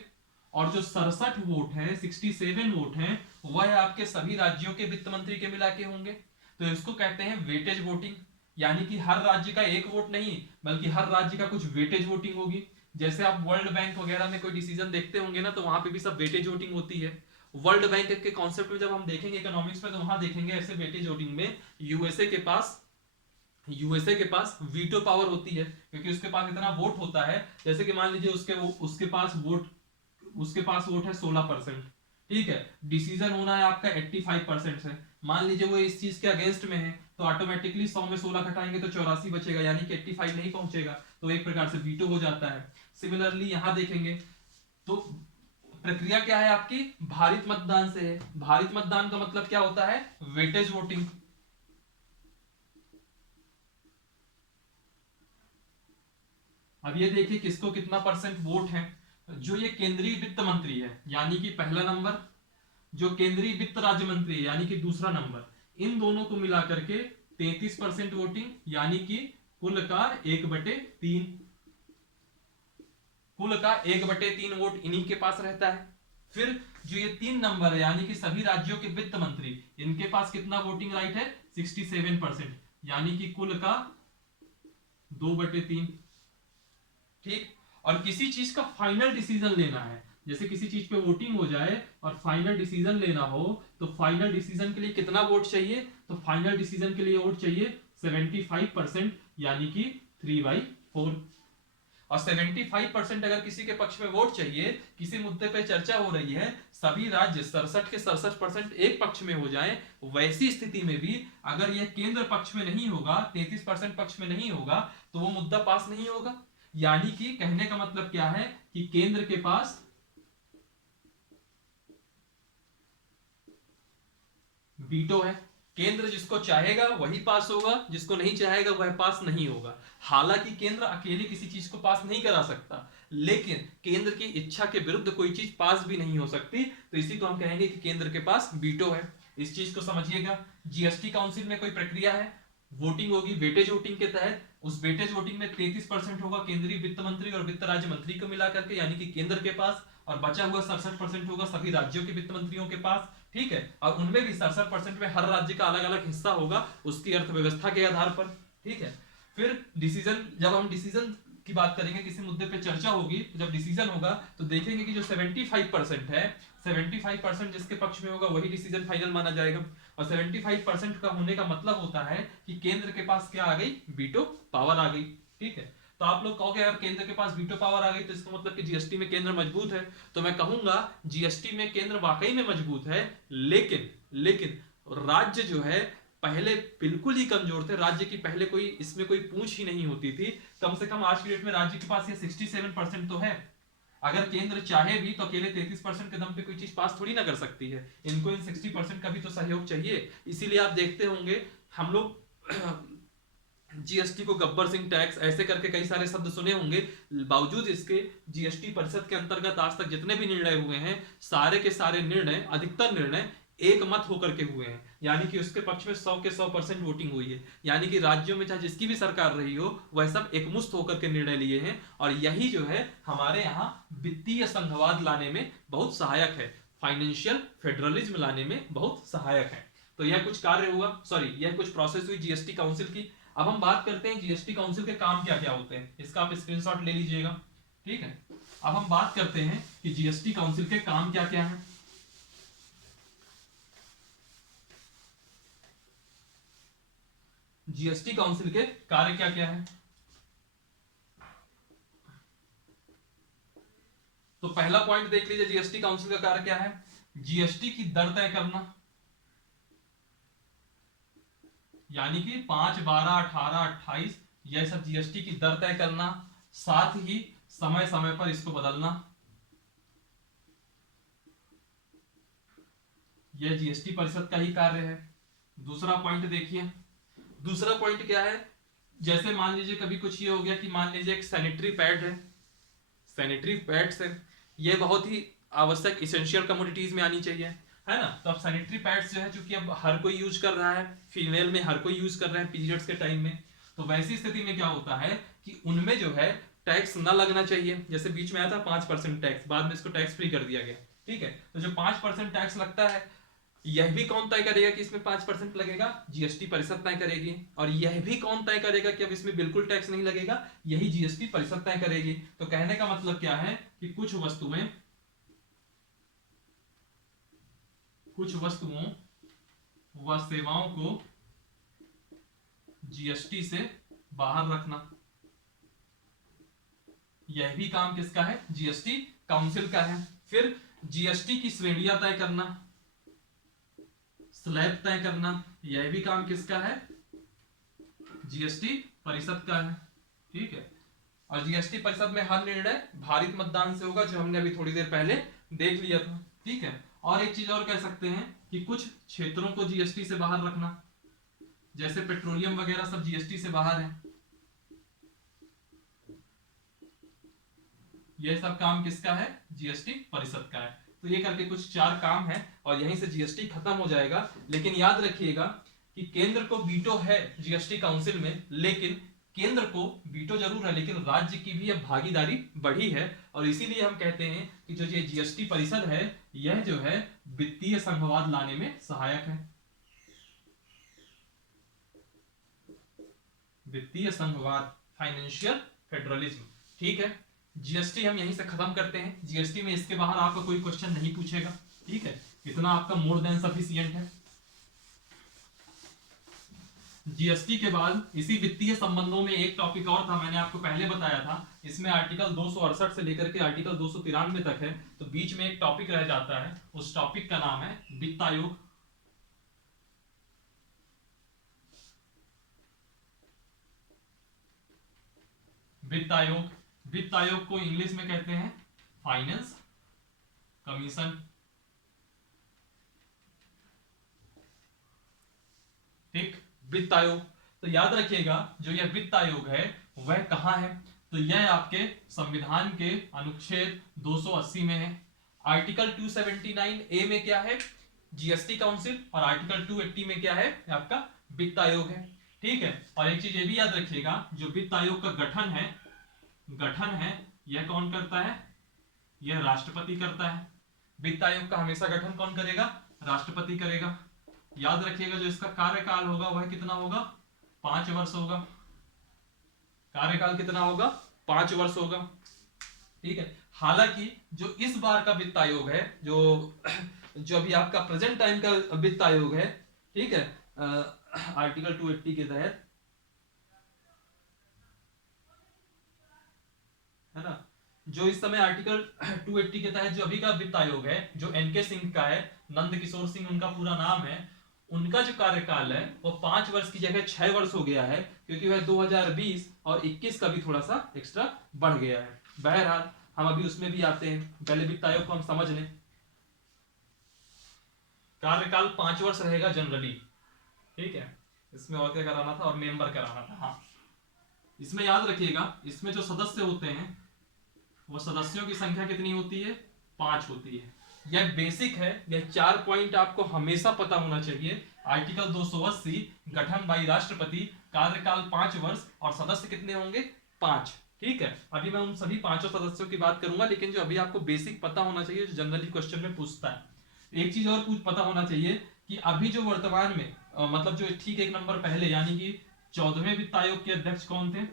और जो 67 वोट हैं, 67 वोट हैं, वह आपके सभी राज्यों के वित्त मंत्री के मिला के होंगे। तो इसको कहते हैं वेटेज वोटिंग। यानी कि हर राज्य का एक वोट नहीं, बल्कि हर राज्य का कुछ वेटेज वोटिंग होगी। जैसे आप वर्ल्ड बैंक वगैरह में कोई डिसीजन देखते होंगे ना, तो वहां पे भी सब वेटेज वोटिंग होती है। वर्ल्ड बैंक के कॉन्सेप्ट में जब हम देखेंगे इकोनॉमिक्स में, तो वहां देखेंगे ऐसे वेटेज वोटिंग में यूएसए के पास वीटो पावर होती है, क्योंकि उसके पास इतना वोट होता है। जैसे कि मान लीजिए उसके पास वोट है 16%, ठीक है, डिसीजन होना है आपका 85% से। मान लीजिए वो इस चीज के अगेंस्ट में है, तो ऑटोमेटिकली 100 में 16 घटाएंगे तो 84 बचेगा, यानी कि 85 नहीं पहुंचेगा, तो एक प्रकार से वीटो हो जाता है। सिमिलरली यहां देखेंगे तो प्रक्रिया क्या है आपकी, भारित मतदान से है। भारित मतदान का मतलब क्या होता है, वेटेज वोटिंग। अब ये देखिए किसको कितना परसेंट वोट है। जो ये केंद्रीय वित्त मंत्री है, यानी कि पहला नंबर, जो केंद्रीय वित्त राज्य मंत्री है, यानी कि दूसरा नंबर, इन दोनों को मिला करके 33% वोटिंग, यानी कि कुल का 1/3, कुल का 1/3 वोट इन्हीं के पास रहता है। फिर जो ये 3 नंबर है, यानी कि सभी राज्यों के वित्त मंत्री, इनके पास कितना वोटिंग राइट है, 67%, यानी कि कुल का 2/3। ठीक, और किसी चीज का फाइनल डिसीजन लेना है, जैसे किसी चीज पे वोटिंग हो जाए और फाइनल डिसीजन लेना हो, तो फाइनल डिसीजन के लिए कितना वोट चाहिए, तो फाइनल डिसीजन के लिए वोट चाहिए 75%, यानी कि 3/4। और 75% अगर किसी के पक्ष में वोट चाहिए, किसी मुद्दे पे चर्चा हो रही है, सभी राज्य 67 के 67% एक पक्ष में हो जाए, वैसी स्थिति में भी अगर यह केंद्र पक्ष में नहीं होगा, 33% पक्ष में नहीं होगा, तो वो मुद्दा पास नहीं होगा। यानी कि कहने का मतलब क्या है कि केंद्र के पास वीटो है। केंद्र जिसको चाहेगा वही पास होगा, जिसको नहीं चाहेगा वह पास नहीं होगा। हालांकि केंद्र अकेले किसी चीज को पास नहीं करा सकता, लेकिन केंद्र की इच्छा के विरुद्ध कोई चीज पास भी नहीं हो सकती, तो इसी को हम कहेंगे कि केंद्र के पास वीटो है। इस चीज को समझिएगा। जीएसटी काउंसिल में कोई प्रक्रिया है, वोटिंग होगी वेटेज वोटिंग के तहत। उस वेटेज वोटिंग में 33% होगा केंद्रीय वित्त मंत्री और वित्त राज्य मंत्री को मिलाकर के, यानी कि केंद्र के पास, और बचा हुआ 67% होगा सभी राज्यों के वित्त मंत्रियों के पास। ठीक है, और उनमें भी 67% में हर राज्य का अलग अलग हिस्सा होगा उसकी अर्थव्यवस्था के आधार पर। ठीक है, फिर डिसीजन, जब हम डिसीजन की बात करेंगे, किसी मुद्दे पे चर्चा होगी, तो जब डिसीजन होगा तो देखेंगे कि जो 75% है, 75% जिसके पक्ष में होगा वही डिसीजन फाइनल माना जाएगा। और 75% का होने का मतलब होता है कि केंद्र के पास क्या आ गई, वीटो पावर आ गई। ठीक है, तो आप लोग कहोगे यार केंद्र के पास वीटो पावर आ गई तो इसका मतलब कि जीएसटी में केंद्र मजबूत है। तो मैं कहूंगा जीएसटी में केंद्र वाकई में मजबूत है, लेकिन राज्य जो है पहले बिल्कुल ही कमजोर थे। राज्य की पहले कोई इसमें कोई पूंछ ही नहीं होती थी। कम से कम आज की डेट में राज्य के पास ये 67% तो है। अगर केंद्र चाहे भी तो अकेले 33% के दम पे कोई चीज पास थोड़ी ना कर सकती है, इनको इन 60% का भी तो सहयोग चाहिए। इसीलिए आप देखते होंगे हम लोग जीएसटी को गब्बर सिंह टैक्स ऐसे करके कई सारे शब्द सुने होंगे। बावजूद इसके जीएसटी परिषद के अंतर्गत आज तक जितने भी निर्णय हुए हैं, सारे के सारे निर्णय, अधिकतर निर्णय एक मत होकर के हुए हैं, यानी कि उसके पक्ष में 100 के 100% वोटिंग हुई है। यानी कि राज्यों में चाहे जिसकी भी सरकार रही हो वह सब एकमुश्त होकर के निर्णय लिए हैं, और यही जो है हमारे यहाँ वित्तीय संघवाद लाने में बहुत सहायक है, फाइनेंशियल फेडरलिज्म लाने में बहुत सहायक है। तो यह कुछ कार्य हुआ, सॉरी यह कुछ प्रोसेस हुई जीएसटी काउंसिल की। अब हम बात करते हैं जीएसटी काउंसिल के काम क्या क्या होते हैं, इसका आप स्क्रीनशॉट ले लीजिएगा, ठीक है। अब हम बात करते हैं कि जीएसटी काउंसिल के काम क्या क्या है। जीएसटी काउंसिल के कार्य क्या क्या है, तो पहला पॉइंट देख लीजिए, जीएसटी काउंसिल का कार्य क्या है। जीएसटी की दर तय करना, यानी कि 5, 12, 18, 28 यह सब जीएसटी की दर तय करना, साथ ही समय समय पर इसको बदलना, यह जीएसटी परिषद का ही कार्य है। दूसरा पॉइंट देखिए, दूसरा पॉइंट क्या है, जैसे मान लीजिए कभी कुछ ये हो गया कि मान लीजिए एक सैनिटरी पैड है, सैनिटरी पैड्स है, ये बहुत ही आवश्यक इसेंशियल कमोडिटीज में आनी चाहिए, है ना। तो अब सैनिटरी पैड्स जो है चूंकि अब हर कोई यूज कर रहा है, फीमेल में हर कोई यूज कर रहा है पीरियड्स के टाइम में, तो वैसी स्थिति में क्या होता है कि उनमें जो है टैक्स न लगना चाहिए। जैसे बीच में आया था 5% टैक्स, बाद में इसको टैक्स फ्री कर दिया गया, ठीक है। तो जो 5% टैक्स लगता है, यह भी कौन तय करेगा कि इसमें 5% लगेगा, जीएसटी परिषद तय करेगी। और यह भी कौन तय करेगा कि अब इसमें बिल्कुल टैक्स नहीं लगेगा, यही जीएसटी परिषद तय करेगी। तो कहने का मतलब क्या है कि कुछ वस्तुओं व सेवाओं को जीएसटी से बाहर रखना, यह भी काम किसका है, जीएसटी काउंसिल का है। फिर जीएसटी की श्रेणियां तय करना, स्लैब तय करना, यह भी काम किसका है, जीएसटी परिषद का है, ठीक है। और जीएसटी परिषद में हर निर्णय भारित मतदान से होगा, जो हमने अभी थोड़ी देर पहले देख लिया था, ठीक है। और एक चीज और कह सकते हैं कि कुछ क्षेत्रों को जीएसटी से बाहर रखना, जैसे पेट्रोलियम वगैरह सब जीएसटी से बाहर है, यह सब काम किसका है, जीएसटी परिषद का है। तो ये करके कुछ 4 काम है, और यहीं से जीएसटी खत्म हो जाएगा। लेकिन याद रखिएगा कि केंद्र को वीटो है जीएसटी काउंसिल में, लेकिन केंद्र को वीटो जरूर है, लेकिन राज्य की भी अब भागीदारी बढ़ी है, और इसीलिए हम कहते हैं कि जो ये जीएसटी परिषद है, यह जो है वित्तीय संघवाद लाने में सहायक है। वित्तीय संघवाद, फाइनेंशियल फेडरलिज्म, ठीक है। जीएसटी हम यहीं से खत्म करते हैं। जीएसटी में इसके बाहर आपका कोई क्वेश्चन नहीं पूछेगा, ठीक है, इतना आपका मोर देन सफिशिएंट है। जीएसटी के बाद इसी वित्तीय संबंधों में एक टॉपिक और था, मैंने आपको पहले बताया था, इसमें आर्टिकल 268 से लेकर के आर्टिकल 293 तक है, तो बीच में एक टॉपिक रह जाता है, उस टॉपिक का नाम है वित्त आयोग। वित्त आयोग, वित्त आयोग को इंग्लिश में कहते हैं फाइनेंस कमीशन, ठीक, वित्त आयोग। तो याद रखिएगा जो यह वित्त आयोग है वह कहां है, तो यह आपके संविधान के अनुच्छेद 280 में है। आर्टिकल 279 ए में क्या है, जीएसटी काउंसिल, और आर्टिकल 280 में क्या है, आपका वित्त आयोग है, ठीक है। और एक चीज ये भी याद रखिएगा, जो वित्त आयोग का गठन है यह कौन करता है, यह राष्ट्रपति करता है। वित्त आयोग का हमेशा गठन कौन करेगा, राष्ट्रपति करेगा। याद रखिएगा जो इसका कार्यकाल होगा वह कितना होगा, 5 वर्ष होगा। कार्यकाल कितना होगा, 5 वर्ष होगा, ठीक है। हालांकि जो इस बार का वित्त आयोग है, जो अभी आपका प्रेजेंट टाइम का वित्त आयोग है, ठीक है, आर्टिकल 280 के तहत, है ना, जो इस समय आर्टिकल 280 के तहत जो अभी का वित्त आयोग है, जो एनके सिंह का है, नंद किशोर सिंह उनका पूरा नाम है, उनका जो कार्यकाल है वो 5 वर्ष की जगह 6 वर्ष हो गया है, क्योंकि वह 2020 और 21 का भी थोड़ा सा एक्स्ट्रा बढ़ गया है। बहरहाल हम अभी उसमें भी आते हैं, पहले वित्त आयोग को हम समझ लें। कार्यकाल 5 वर्ष रहेगा जनरली, ठीक है। इसमें और क्या कराना था, और मेंबर कराना था, हाँ। इसमें याद रखिएगा, इसमें जो सदस्य होते हैं वो सदस्यों की संख्या कितनी होती है, 5 होती है, यह बेसिक है, यह 4 पॉइंट आपको हमेशा पता होना चाहिए। आर्टिकल 280, गठन बाई राष्ट्रपति, कार्यकाल 5 वर्ष और सदस्य कितने होंगे? 5। ठीक है, अभी मैं उन सभी पांचों सदस्यों की बात करूंगा, लेकिन जो अभी आपको बेसिक पता होना चाहिए, जो जनरली क्वेश्चन में पूछता है। एक चीज और कुछ पता होना चाहिए कि अभी जो वर्तमान में मतलब जो ठीक एक नंबर पहले, यानी कि 14वें वित्त आयोग के अध्यक्ष कौन थे?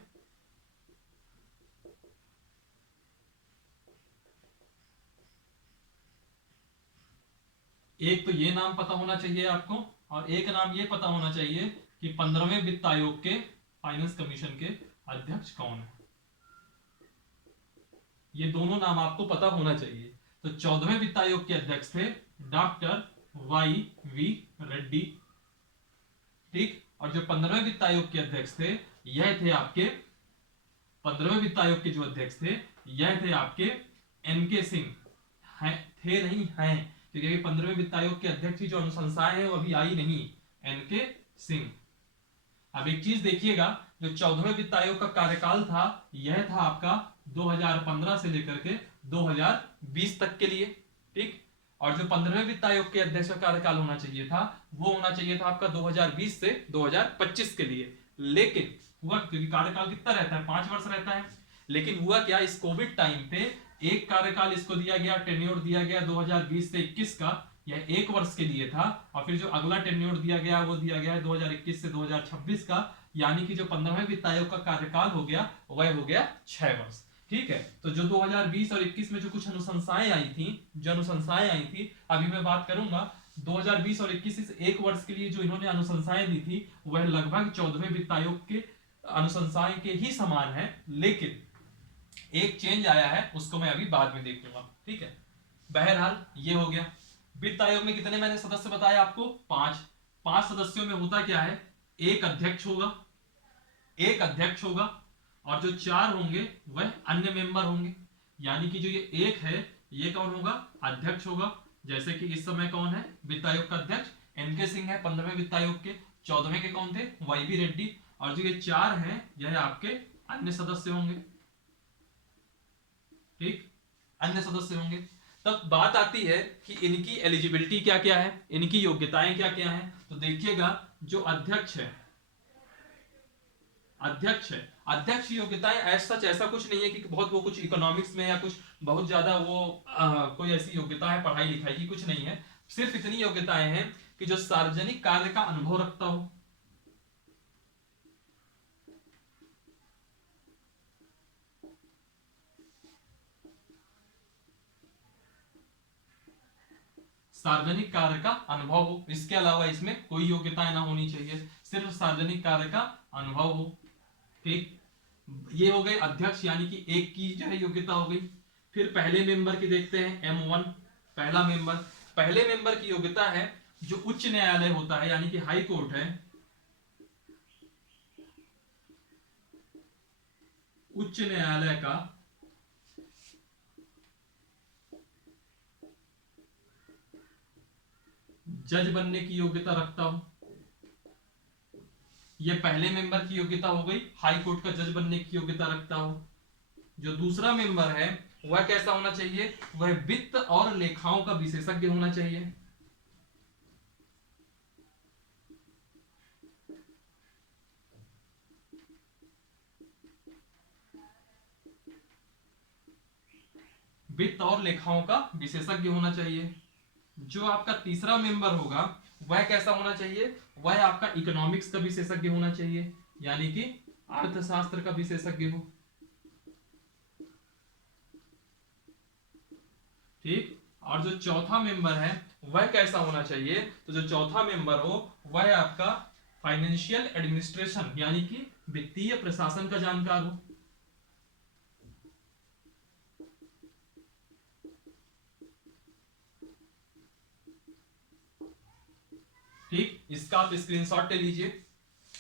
एक तो ये नाम पता होना चाहिए आपको, और एक नाम ये पता होना चाहिए कि 15वें वित्त आयोग के, फाइनेंस कमीशन के अध्यक्ष कौन है। ये दोनों नाम आपको पता होना चाहिए। तो 14वें वित्त आयोग के अध्यक्ष थे डॉक्टर वाई वी रेड्डी। ठीक, और जो 15वें वित्त आयोग के अध्यक्ष थे, यह थे आपके 15वें वित्त आयोग के जो अध्यक्ष थे, यह थे आपके एनके सिंह। हैं, थे नहीं, हैं, क्योंकि 15वें वित्त आयोग के अध्यक्ष की जो अनुशंसाएं हैं वो अभी आई नहीं, एनके सिंह। अब एक चीज देखिएगा, जो 14वें वित्त आयोग का कार्यकाल था, यह था आपका 2015 से लेकर के 2020 तक के लिए। ठीक, और जो 15वें वित्त आयोग के अध्यक्ष का कार्यकाल होना चाहिए था, वो होना चाहिए था आपका 2020 से 2025 के लिए। लेकिन हुआ, क्योंकि कार्यकाल कितना रहता है? 5 वर्ष रहता है। लेकिन हुआ क्या, इस कोविड टाइम पे एक कार्यकाल इसको दिया गया, टेन्योर दिया गया 2020 से 21 का, यह 1 वर्ष के लिए था। और फिर जो अगला टेन्योर दिया गया वो दिया गया है 2021 से 2026 का, यानी कि जो 15वें वित्त आयोग का कार्यकाल हो गया वह हो गया 6 वर्ष। ठीक है, तो जो 2020 और 21 में जो कुछ अनुशंसाएं आई थी, अभी मैं बात करूंगा 2020 और 21 इस 1 वर्ष के लिए जो इन्होंने अनुशंसाएं दी थी, वह लगभग 14वें वित्त आयोग के अनुशंसाएं के ही समान है। लेकिन एक चेंज आया है, उसको मैं अभी बाद में देखूंगा। ठीक है, बहरहाल ये हो गया। वित्त आयोग में कितने मैंने सदस्य बताया आपको? 5। 5 सदस्यों में होता क्या है? एक अध्यक्ष होगा, एक अध्यक्ष होगा, और जो 4 होंगे वह अन्य मेंबर होंगे। यानी कि जो ये एक है, ये कौन होगा? अध्यक्ष होगा। जैसे कि इस समय कौन है वित्त आयोग का अध्यक्ष? एनके सिंह है 15वें वित्त आयोग के। 14वें के कौन थे? Y B Reddy. और जो ये 4 हैं, यह आपके अन्य सदस्य होंगे। ठीक, अन्य सदस्य होंगे। तब बात आती है कि इनकी एलिजिबिलिटी क्या क्या है, इनकी योग्यताएं क्या क्या हैं। तो देखिएगा, जो अध्यक्ष है, अध्यक्ष की योग्यताएं ऐसा कुछ नहीं है कि बहुत वो कुछ इकोनॉमिक्स में या कुछ बहुत ज्यादा वो कोई ऐसी योग्यता है पढ़ाई लिखाई की, कुछ नहीं है। सिर्फ इतनी योग्यताएं हैं कि जो सार्वजनिक कार्य का अनुभव रखता हो, सार्वजनिक कार्य का अनुभव हो। इसके अलावा इसमें कोई योग्यताएं ना होनी चाहिए, सिर्फ सार्वजनिक कार्य का अनुभव हो। ठीक, ये हो गए अध्यक्ष, यानी कि एक की जो है योग्यता हो गई। फिर पहले मेंबर की देखते हैं, M1 पहला मेंबर। पहले मेंबर की योग्यता है जो उच्च न्यायालय होता है, यानी कि हाई कोर्ट है, उच्च न्यायालय का जज बनने की योग्यता रखता हो। ये पहले मेंबर की योग्यता हो गई, हाई कोर्ट का जज बनने की योग्यता रखता हो। जो दूसरा मेंबर है वह कैसा होना चाहिए? वह वित्त और लेखाओं का विशेषज्ञ होना चाहिए। वित्त और लेखाओं का विशेषज्ञ होना चाहिए। जो आपका तीसरा मेंबर होगा वह कैसा होना चाहिए? वह आपका इकोनॉमिक्स का विशेषज्ञ होना चाहिए, यानी कि अर्थशास्त्र का विशेषज्ञ हो। ठीक, और जो चौथा मेंबर है वह कैसा होना चाहिए? तो जो चौथा मेंबर हो वह आपका फाइनेंशियल एडमिनिस्ट्रेशन, यानी कि वित्तीय प्रशासन का जानकार हो। ठीक, इसका आप स्क्रीनशॉट ले लीजिए।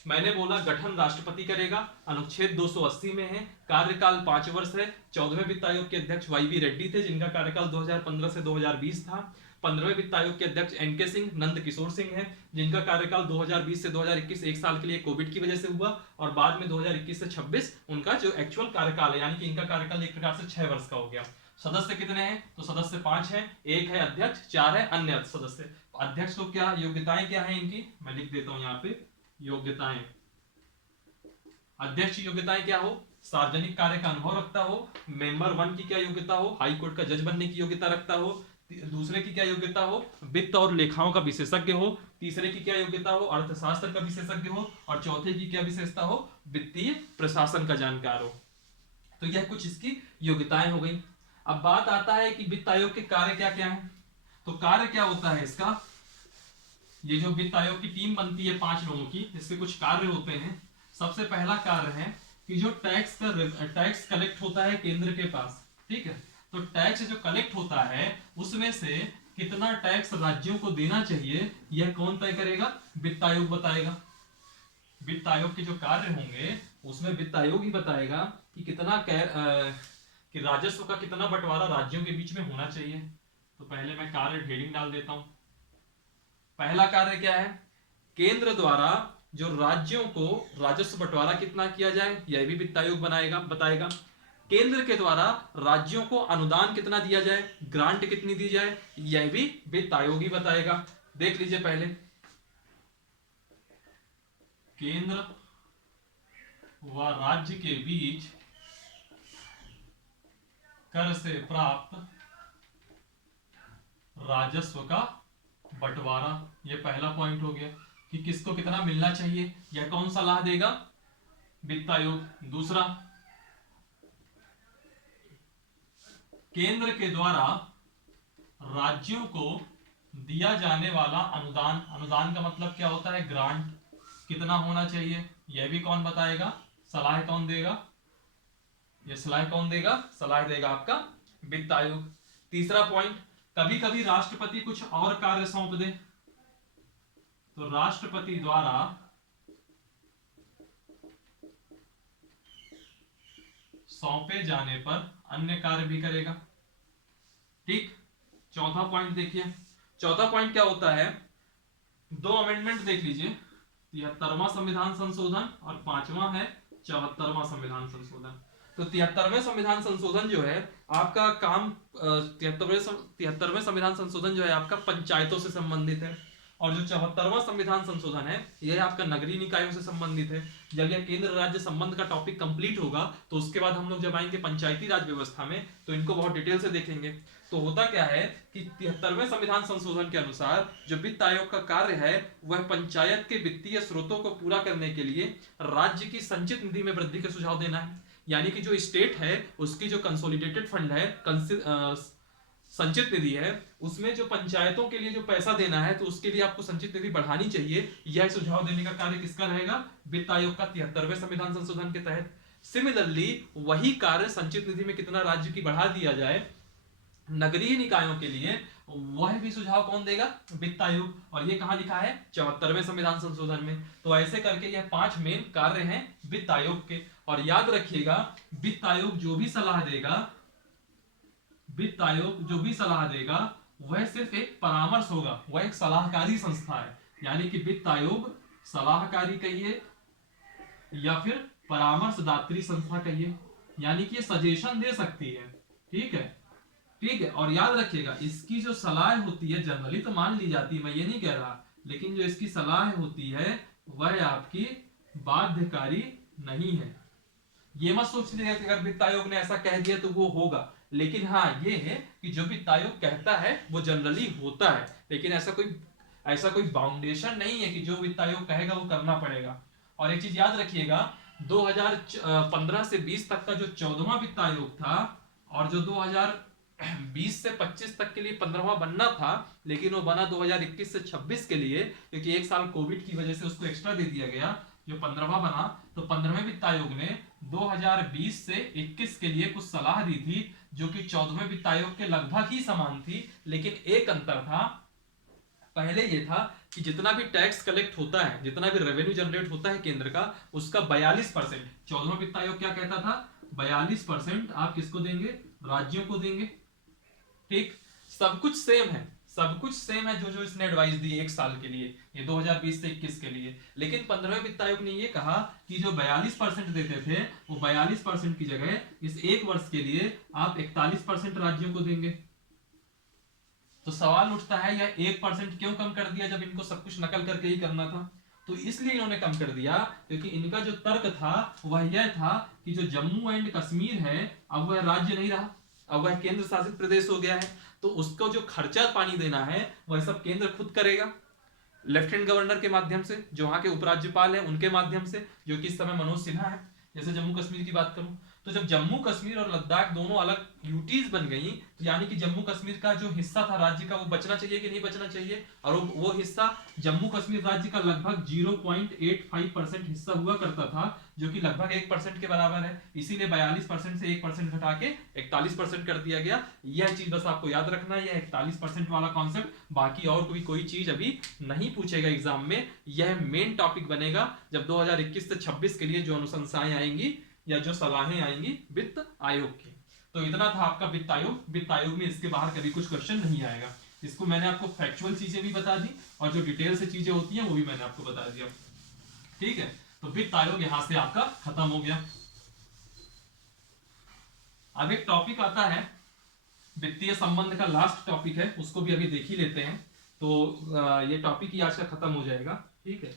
मैंने बोला गठन राष्ट्रपति करेगा, अनुच्छेद 280 में है, कार्यकाल 5 वर्ष है। 14वें वित्त आयोग के अध्यक्ष वाई बी रेड्डी थे, जिनका कार्यकाल 2015 से 2020 था। 15वें वित्त आयोग के अध्यक्ष एनके सिंह, नंद किशोर सिंह हैं, जिनका कार्यकाल 2020 से 2021 एक साल के लिए कोविड की वजह से हुआ, और बाद में 2021 से 26 उनका जो एक्चुअल कार्यकाल है, यानी कि इनका कार्यकाल एक प्रकार से 6 वर्ष का हो गया। सदस्य कितने हैं? तो सदस्य 5 हैं, एक है अध्यक्ष, 4 है अन्य सदस्य। अध्यक्ष को क्या योग्यताएं क्या है इनकी, मैं लिख देता हूं यहाँ पे योग्यताएं। अध्यक्ष की योग्यताएं क्या हो? सार्वजनिक कार्य का अनुभव रखता हो। मेंबर 1 की क्या योग्यता हो? हाई कोर्ट का जज बनने की योग्यता रखता हो। दूसरे की क्या योग्यता हो? वित्त और लेखाओं का विशेषज्ञ हो। तीसरे की क्या योग्यता हो? अर्थशास्त्र का विशेषज्ञ हो। और चौथे की क्या विशेषता हो? वित्तीय प्रशासन का जानकार हो। तो यह कुछ इसकी योग्यताएं हो गई। अब बात आता है कि वित्त आयोग के कार्य क्या क्या है। तो कार्य क्या होता है इसका, ये जो वित्त आयोग की टीम बनती है 5 लोगों की, इसके कुछ कार्य होते हैं। सबसे पहला कार्य है कि जो टैक्स कलेक्ट होता है केंद्र के पास, ठीक है, तो टैक्स जो कलेक्ट होता है उसमें से कितना टैक्स राज्यों को देना चाहिए, यह कौन तय करेगा? वित्त आयोग बताएगा। वित्त आयोग के जो कार्य होंगे उसमें वित्त आयोग ही बताएगा कि कितना कि राजस्व का कितना बंटवारा राज्यों के बीच में होना चाहिए। तो पहले मैं कार्य हेडिंग डाल देता हूं। पहला कार्य क्या है? केंद्र द्वारा जो राज्यों को राजस्व बंटवारा कितना किया जाए, यह भी वित्त आयोग बताएगा। केंद्र के द्वारा राज्यों को अनुदान कितना दिया जाए, ग्रांट कितनी दी जाए, यह भी वित्त आयोग ही बताएगा। देख लीजिए पहले, केंद्र व राज्य के बीच कर से प्राप्त राजस्व का बंटवारा, यह पहला पॉइंट हो गया कि किसको कितना मिलना चाहिए, यह कौन सलाह देगा? वित्त आयोग। दूसरा, केंद्र के द्वारा राज्यों को दिया जाने वाला अनुदान, अनुदान का मतलब क्या होता है? ग्रांट, कितना होना चाहिए, यह भी कौन बताएगा? सलाह कौन देगा? यह सलाह कौन देगा? सलाह देगा आपका वित्त आयोग। तीसरा पॉइंट, कभी कभी राष्ट्रपति कुछ और कार्य सौंप दे, तो राष्ट्रपति द्वारा सौंपे जाने पर अन्य कार्य भी करेगा। ठीक। चौथा पॉइंट देखिए, चौथा पॉइंट क्या होता है? 2 अमेंडमेंट देख लीजिए, 73वां संविधान संशोधन और 5वां है 74वां संविधान संशोधन। तो 73वें संविधान संशोधन जो है आपका काम, 73वें संविधान संशोधन जो है आपका पंचायतों से संबंधित है, और जो 74वां संविधान संशोधन है यह आपका नगरीय निकायों से संबंधित है। जब यह केंद्र राज्य संबंध का टॉपिक कंप्लीट होगा तो उसके बाद हम लोग जब आएंगे पंचायती राज व्यवस्था में तो इनको बहुत डिटेल से देखेंगे। तो होता क्या है कि 73वें संविधान संशोधन के अनुसार जो वित्त आयोग का कार्य है वह पंचायत के वित्तीय स्रोतों को पूरा करने के लिए राज्य की संचित निधि में वृद्धि का सुझाव देना है। यानी कि जो स्टेट है उसकी जो कंसोलिडेटेड फंड है, संचित निधि है, उसमें जो पंचायतों के लिए जो पैसा देना है तो उसके लिए आपको संचित निधि बढ़ानी चाहिए। यह सुझाव देने का कार्य किसका रहेगा? वित्त आयोग का 73वें संविधान संशोधन के तहत। सिमिलरली वही कार्य संचित निधि में कितना राज्य की बढ़ा दिया जाए नगरीय निकायों के लिए, वह भी सुझाव कौन देगा? वित्त आयोग। और ये कहां लिखा है? 74वें संविधान संशोधन में। तो ऐसे करके यह 5 मेन कार्य हैं वित्त आयोग के। और याद रखिएगा, वित्त आयोग जो भी सलाह देगा, वित्त आयोग जो भी सलाह देगा वह सिर्फ एक परामर्श होगा, वह एक सलाहकारी संस्था है। यानी कि वित्त आयोग सलाहकारी कहिए या फिर परामर्शदात्री संस्था कहिए, यानी कि ये सजेशन दे सकती है। ठीक है, ठीक है। और याद रखिएगा, इसकी जो सलाह होती है जनरली तो मान ली जाती है, मैं ये नहीं कह रहा, लेकिन जो इसकी सलाह होती है वह आपकी बाध्यकारी नहीं है। ये मत सोचिएगा कि अगर वित्त आयोग ने ऐसा कह दिया तो वो होगा, लेकिन हाँ ये है कि जो वित्त आयोग कहता है वो जनरली होता है, लेकिन ऐसा कोई बाउंडेशन नहीं है कि जो वित्त आयोग कहेगा वो करना पड़ेगा। और एक चीज याद रखिएगा, 2015 से 20 तक का जो 14वां वित्त आयोग था और जो 2020 से 25 तक के लिए 15वां बनना था, लेकिन वो बना 2021 से 26 के लिए, क्योंकि एक साल कोविड की वजह से उसको एक्स्ट्रा दे दिया गया, जो 15वां बना। तो 15वें वित्त आयोग ने 2020 से 21 के लिए कुछ सलाह दी थी जो कि 14वें वित्त आयोग के लगभग ही समान थी, लेकिन एक अंतर था। पहले ये था कि जितना भी टैक्स कलेक्ट होता है, जितना भी रेवेन्यू जनरेट होता है केंद्र का, उसका 42%, 14वां वित्त आयोग क्या कहता था? 42% आप किसको देंगे? राज्यों को देंगे। ठीक, सब कुछ सेम है, सब कुछ सेम है जो जो इसने एडवाइस दी एक साल के लिए, ये 2020 से 21 के लिए। लेकिन 15वें वित्त आयोग ने ये कहा कि जो 42% देते थे वो 42% की जगह इस एक वर्ष के लिए आप 41% राज्यों को देंगे। तो सवाल उठता है यह 1% क्यों कम कर दिया जब इनको सब कुछ नकल करके ही करना था। तो इसलिए इन्होंने कम कर दिया क्योंकि इनका जो तर्क था वह यह था कि जो जम्मू एंड कश्मीर है अब वह राज्य नहीं रहा, अब वह केंद्र शासित प्रदेश हो गया है, तो उसको जो खर्चा पानी देना है वह सब केंद्र खुद करेगा, लेफ्टिनेंट गवर्नर के माध्यम से, जो वहां के उपराज्यपाल हैं उनके माध्यम से, जो कि इस समय मनोज सिन्हा है। जैसे जम्मू कश्मीर की बात करूं तो जब जम्मू कश्मीर और लद्दाख दोनों अलग यूटीज बन गई तो यानी कि जम्मू कश्मीर का जो हिस्सा था राज्य का वो बचना चाहिए कि नहीं बचना चाहिए, और वो हिस्सा जम्मू कश्मीर राज्य का लगभग 0.85% हिस्सा हुआ करता था, जो कि लगभग 1% के बराबर है। इसीलिए 42% से 1% घटा के 41% कर दिया गया। यह चीज बस आपको याद रखना है, यह 41% वाला कॉन्सेप्ट, बाकी और कोई चीज अभी नहीं पूछेगा एग्जाम में। यह मेन टॉपिक बनेगा जब 2021 से 26 के लिए जो अनुशंसाएं आएंगी या जो सलाहें आएंगी वित्त आयोग की। तो इतना था आपका वित्त आयोग। वित्त आयोग में इसके बाहर कभी कुछ क्वेश्चन नहीं आएगा। इसको मैंने आपको फैक्चुअल चीजें भी बता दी और जो डिटेल से चीजें होती हैं वो भी मैंने आपको बता दिया। ठीक है, तो वित्त आयोग यहां से आपका खत्म हो गया। अब एक टॉपिक आता है वित्तीय संबंध का, लास्ट टॉपिक है, उसको भी अभी देख ही लेते हैं। तो ये टॉपिक ही आज का खत्म हो जाएगा। ठीक है,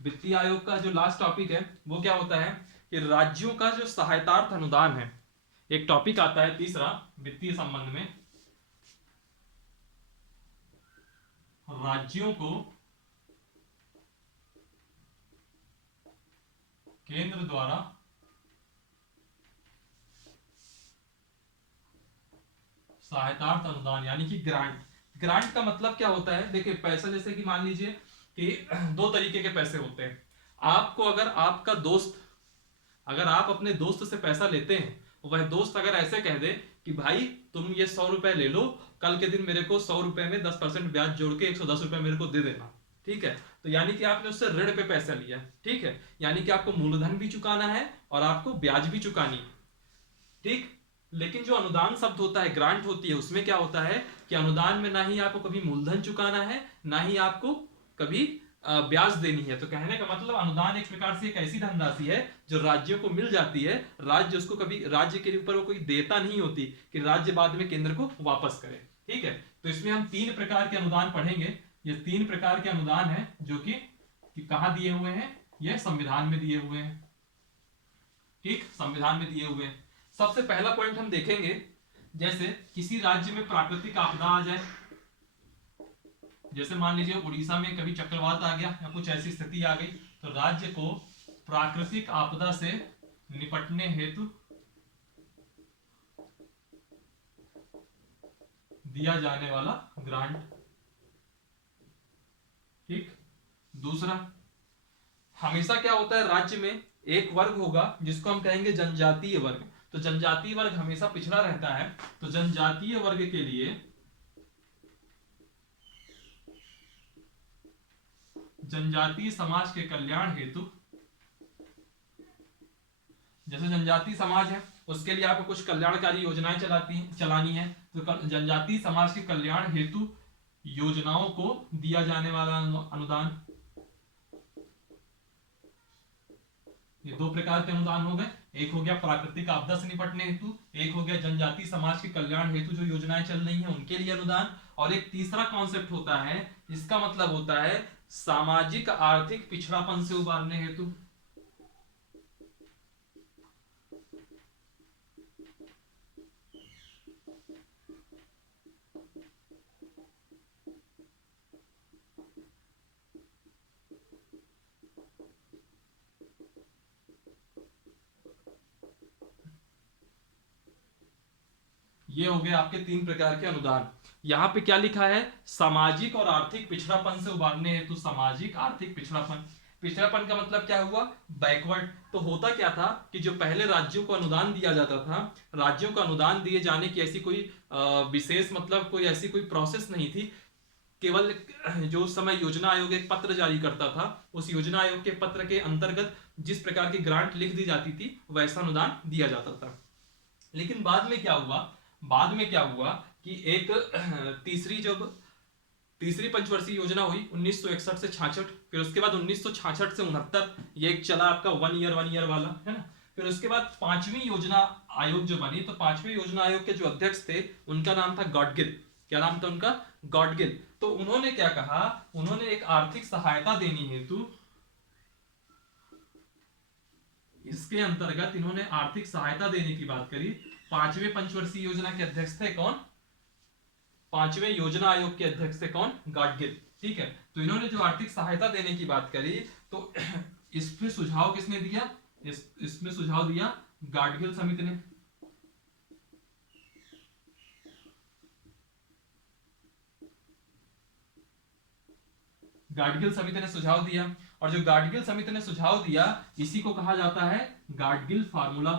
वित्तीय आयोग का जो लास्ट टॉपिक है वो क्या होता है कि राज्यों का जो सहायतार्थ अनुदान है, एक टॉपिक आता है तीसरा वित्तीय संबंध में, राज्यों को केंद्र द्वारा सहायतार्थ अनुदान यानी कि ग्रांट। ग्रांट का मतलब क्या होता है, देखिए पैसा, जैसे कि मान लीजिए कि दो तरीके के पैसे होते हैं। आपको अगर आपका दोस्त, अगर आप अपने दोस्त से पैसा लेते हैं, वह दोस्त अगर ऐसे कह दे कि भाई तुम ये 100 रुपए ले लो, कल के दिन मेरे को 100 रुपए में 10% ब्याज जोड़ के 110 रुपए मेरे को दे देना, ठीक है, तो यानी कि आपने उससे ऋण पे पैसा लिया। ठीक है, यानी कि आपको मूलधन भी चुकाना है और आपको ब्याज भी चुकानी है। ठीक, लेकिन जो अनुदान शब्द होता है, ग्रांट होती है, उसमें क्या होता है कि अनुदान में ना ही आपको कभी मूलधन चुकाना है ना ही आपको कभी ब्याज देनी है। तो कहने का मतलब अनुदान एक प्रकार से एक ऐसी धनराशि है जो राज्यों को मिल जाती है, राज्य उसको कभी, राज्य के ऊपर वो कोई देता नहीं होती कि राज्य बाद में केंद्र को वापस करे। ठीक है, तो इसमें हम 3 प्रकार के अनुदान पढ़ेंगे। ये 3 प्रकार के अनुदान है जो कि कहां दिए हुए हैं, ये संविधान में दिए हुए हैं। ठीक, संविधान में दिए हुए हैं। सबसे पहला पॉइंट हम देखेंगे, जैसे किसी राज्य में प्राकृतिक आपदा आ जाए, जैसे मान लीजिए उड़ीसा में कभी चक्रवात आ गया या कुछ ऐसी स्थिति आ गई, तो राज्य को प्राकृतिक आपदा से निपटने हेतु दिया जाने वाला ग्रांट। ठीक, दूसरा, हमेशा क्या होता है राज्य में एक वर्ग होगा जिसको हम कहेंगे जनजातीय वर्ग। तो जनजातीय वर्ग हमेशा पिछड़ा रहता है, तो जनजातीय वर्ग के लिए जनजातीय समाज के कल्याण हेतु, जैसे जनजातीय समाज है उसके लिए आपको कुछ कल्याणकारी योजनाएं चलानी है, तो जनजातीय समाज के कल्याण हेतु योजनाओं को दिया जाने वाला अनुदान। ये 2 प्रकार के अनुदान हो गए, एक हो गया प्राकृतिक आपदा से निपटने हेतु, एक हो गया जनजातीय समाज के कल्याण हेतु जो योजनाएं चल रही हैं उनके लिए अनुदान, और एक तीसरा कॉन्सेप्ट होता है, इसका मतलब होता है सामाजिक आर्थिक पिछड़ापन से उबारने हेतु। ये हो गए आपके 3 प्रकार के अनुदान। यहां पे क्या लिखा है, सामाजिक और आर्थिक पिछड़ापन से उबारने हेतु, सामाजिक आर्थिक पिछड़ापन। पिछड़ापन का मतलब क्या हुआ, बैकवर्ड। तो होता क्या था कि जो पहले राज्यों को अनुदान दिया जाता था, राज्यों को अनुदान दिए जाने की ऐसी कोई विशेष, मतलब कोई ऐसी कोई प्रोसेस नहीं थी। केवल जो उस समय योजना आयोग एक पत्र जारी करता था, उस योजना आयोग के पत्र के अंतर्गत जिस प्रकार की ग्रांट लिख दी जाती थी वैसा अनुदान दिया जाता था। लेकिन बाद में क्या हुआ, बाद में क्या हुआ कि एक तीसरी जब तीसरी पंचवर्षीय योजना हुई 1961 से 66, फिर उसके बाद 1966 से 69, ये एक चला आपका वन ईयर वाला, है ना। फिर उसके बाद पांचवी योजना आयोग जो बनी, तो पांचवी योजना आयोग के जो अध्यक्ष थे उनका नाम था गॉडगिल। क्या नाम था उनका? गॉडगिल। तो उन्होंने क्या कहा, उन्होंने एक आर्थिक सहायता देने हेतु, इसके अंतर्गत इन्होंने आर्थिक सहायता देने की बात करी। पांचवें पंचवर्षीय योजना के अध्यक्ष थे कौन? पांचवें योजना आयोग के अध्यक्ष थे कौन? गॉडगिल। ठीक है, तो इन्होंने जो आर्थिक सहायता देने की बात करी, तो इसमें सुझाव किसने दिया? इसमें सुझाव दिया गॉडगिल समिति ने। गाडगिल समिति ने सुझाव दिया, और जो गाडगिल समिति ने सुझाव दिया इसी को कहा जाता है गाडगिल फार्मूला।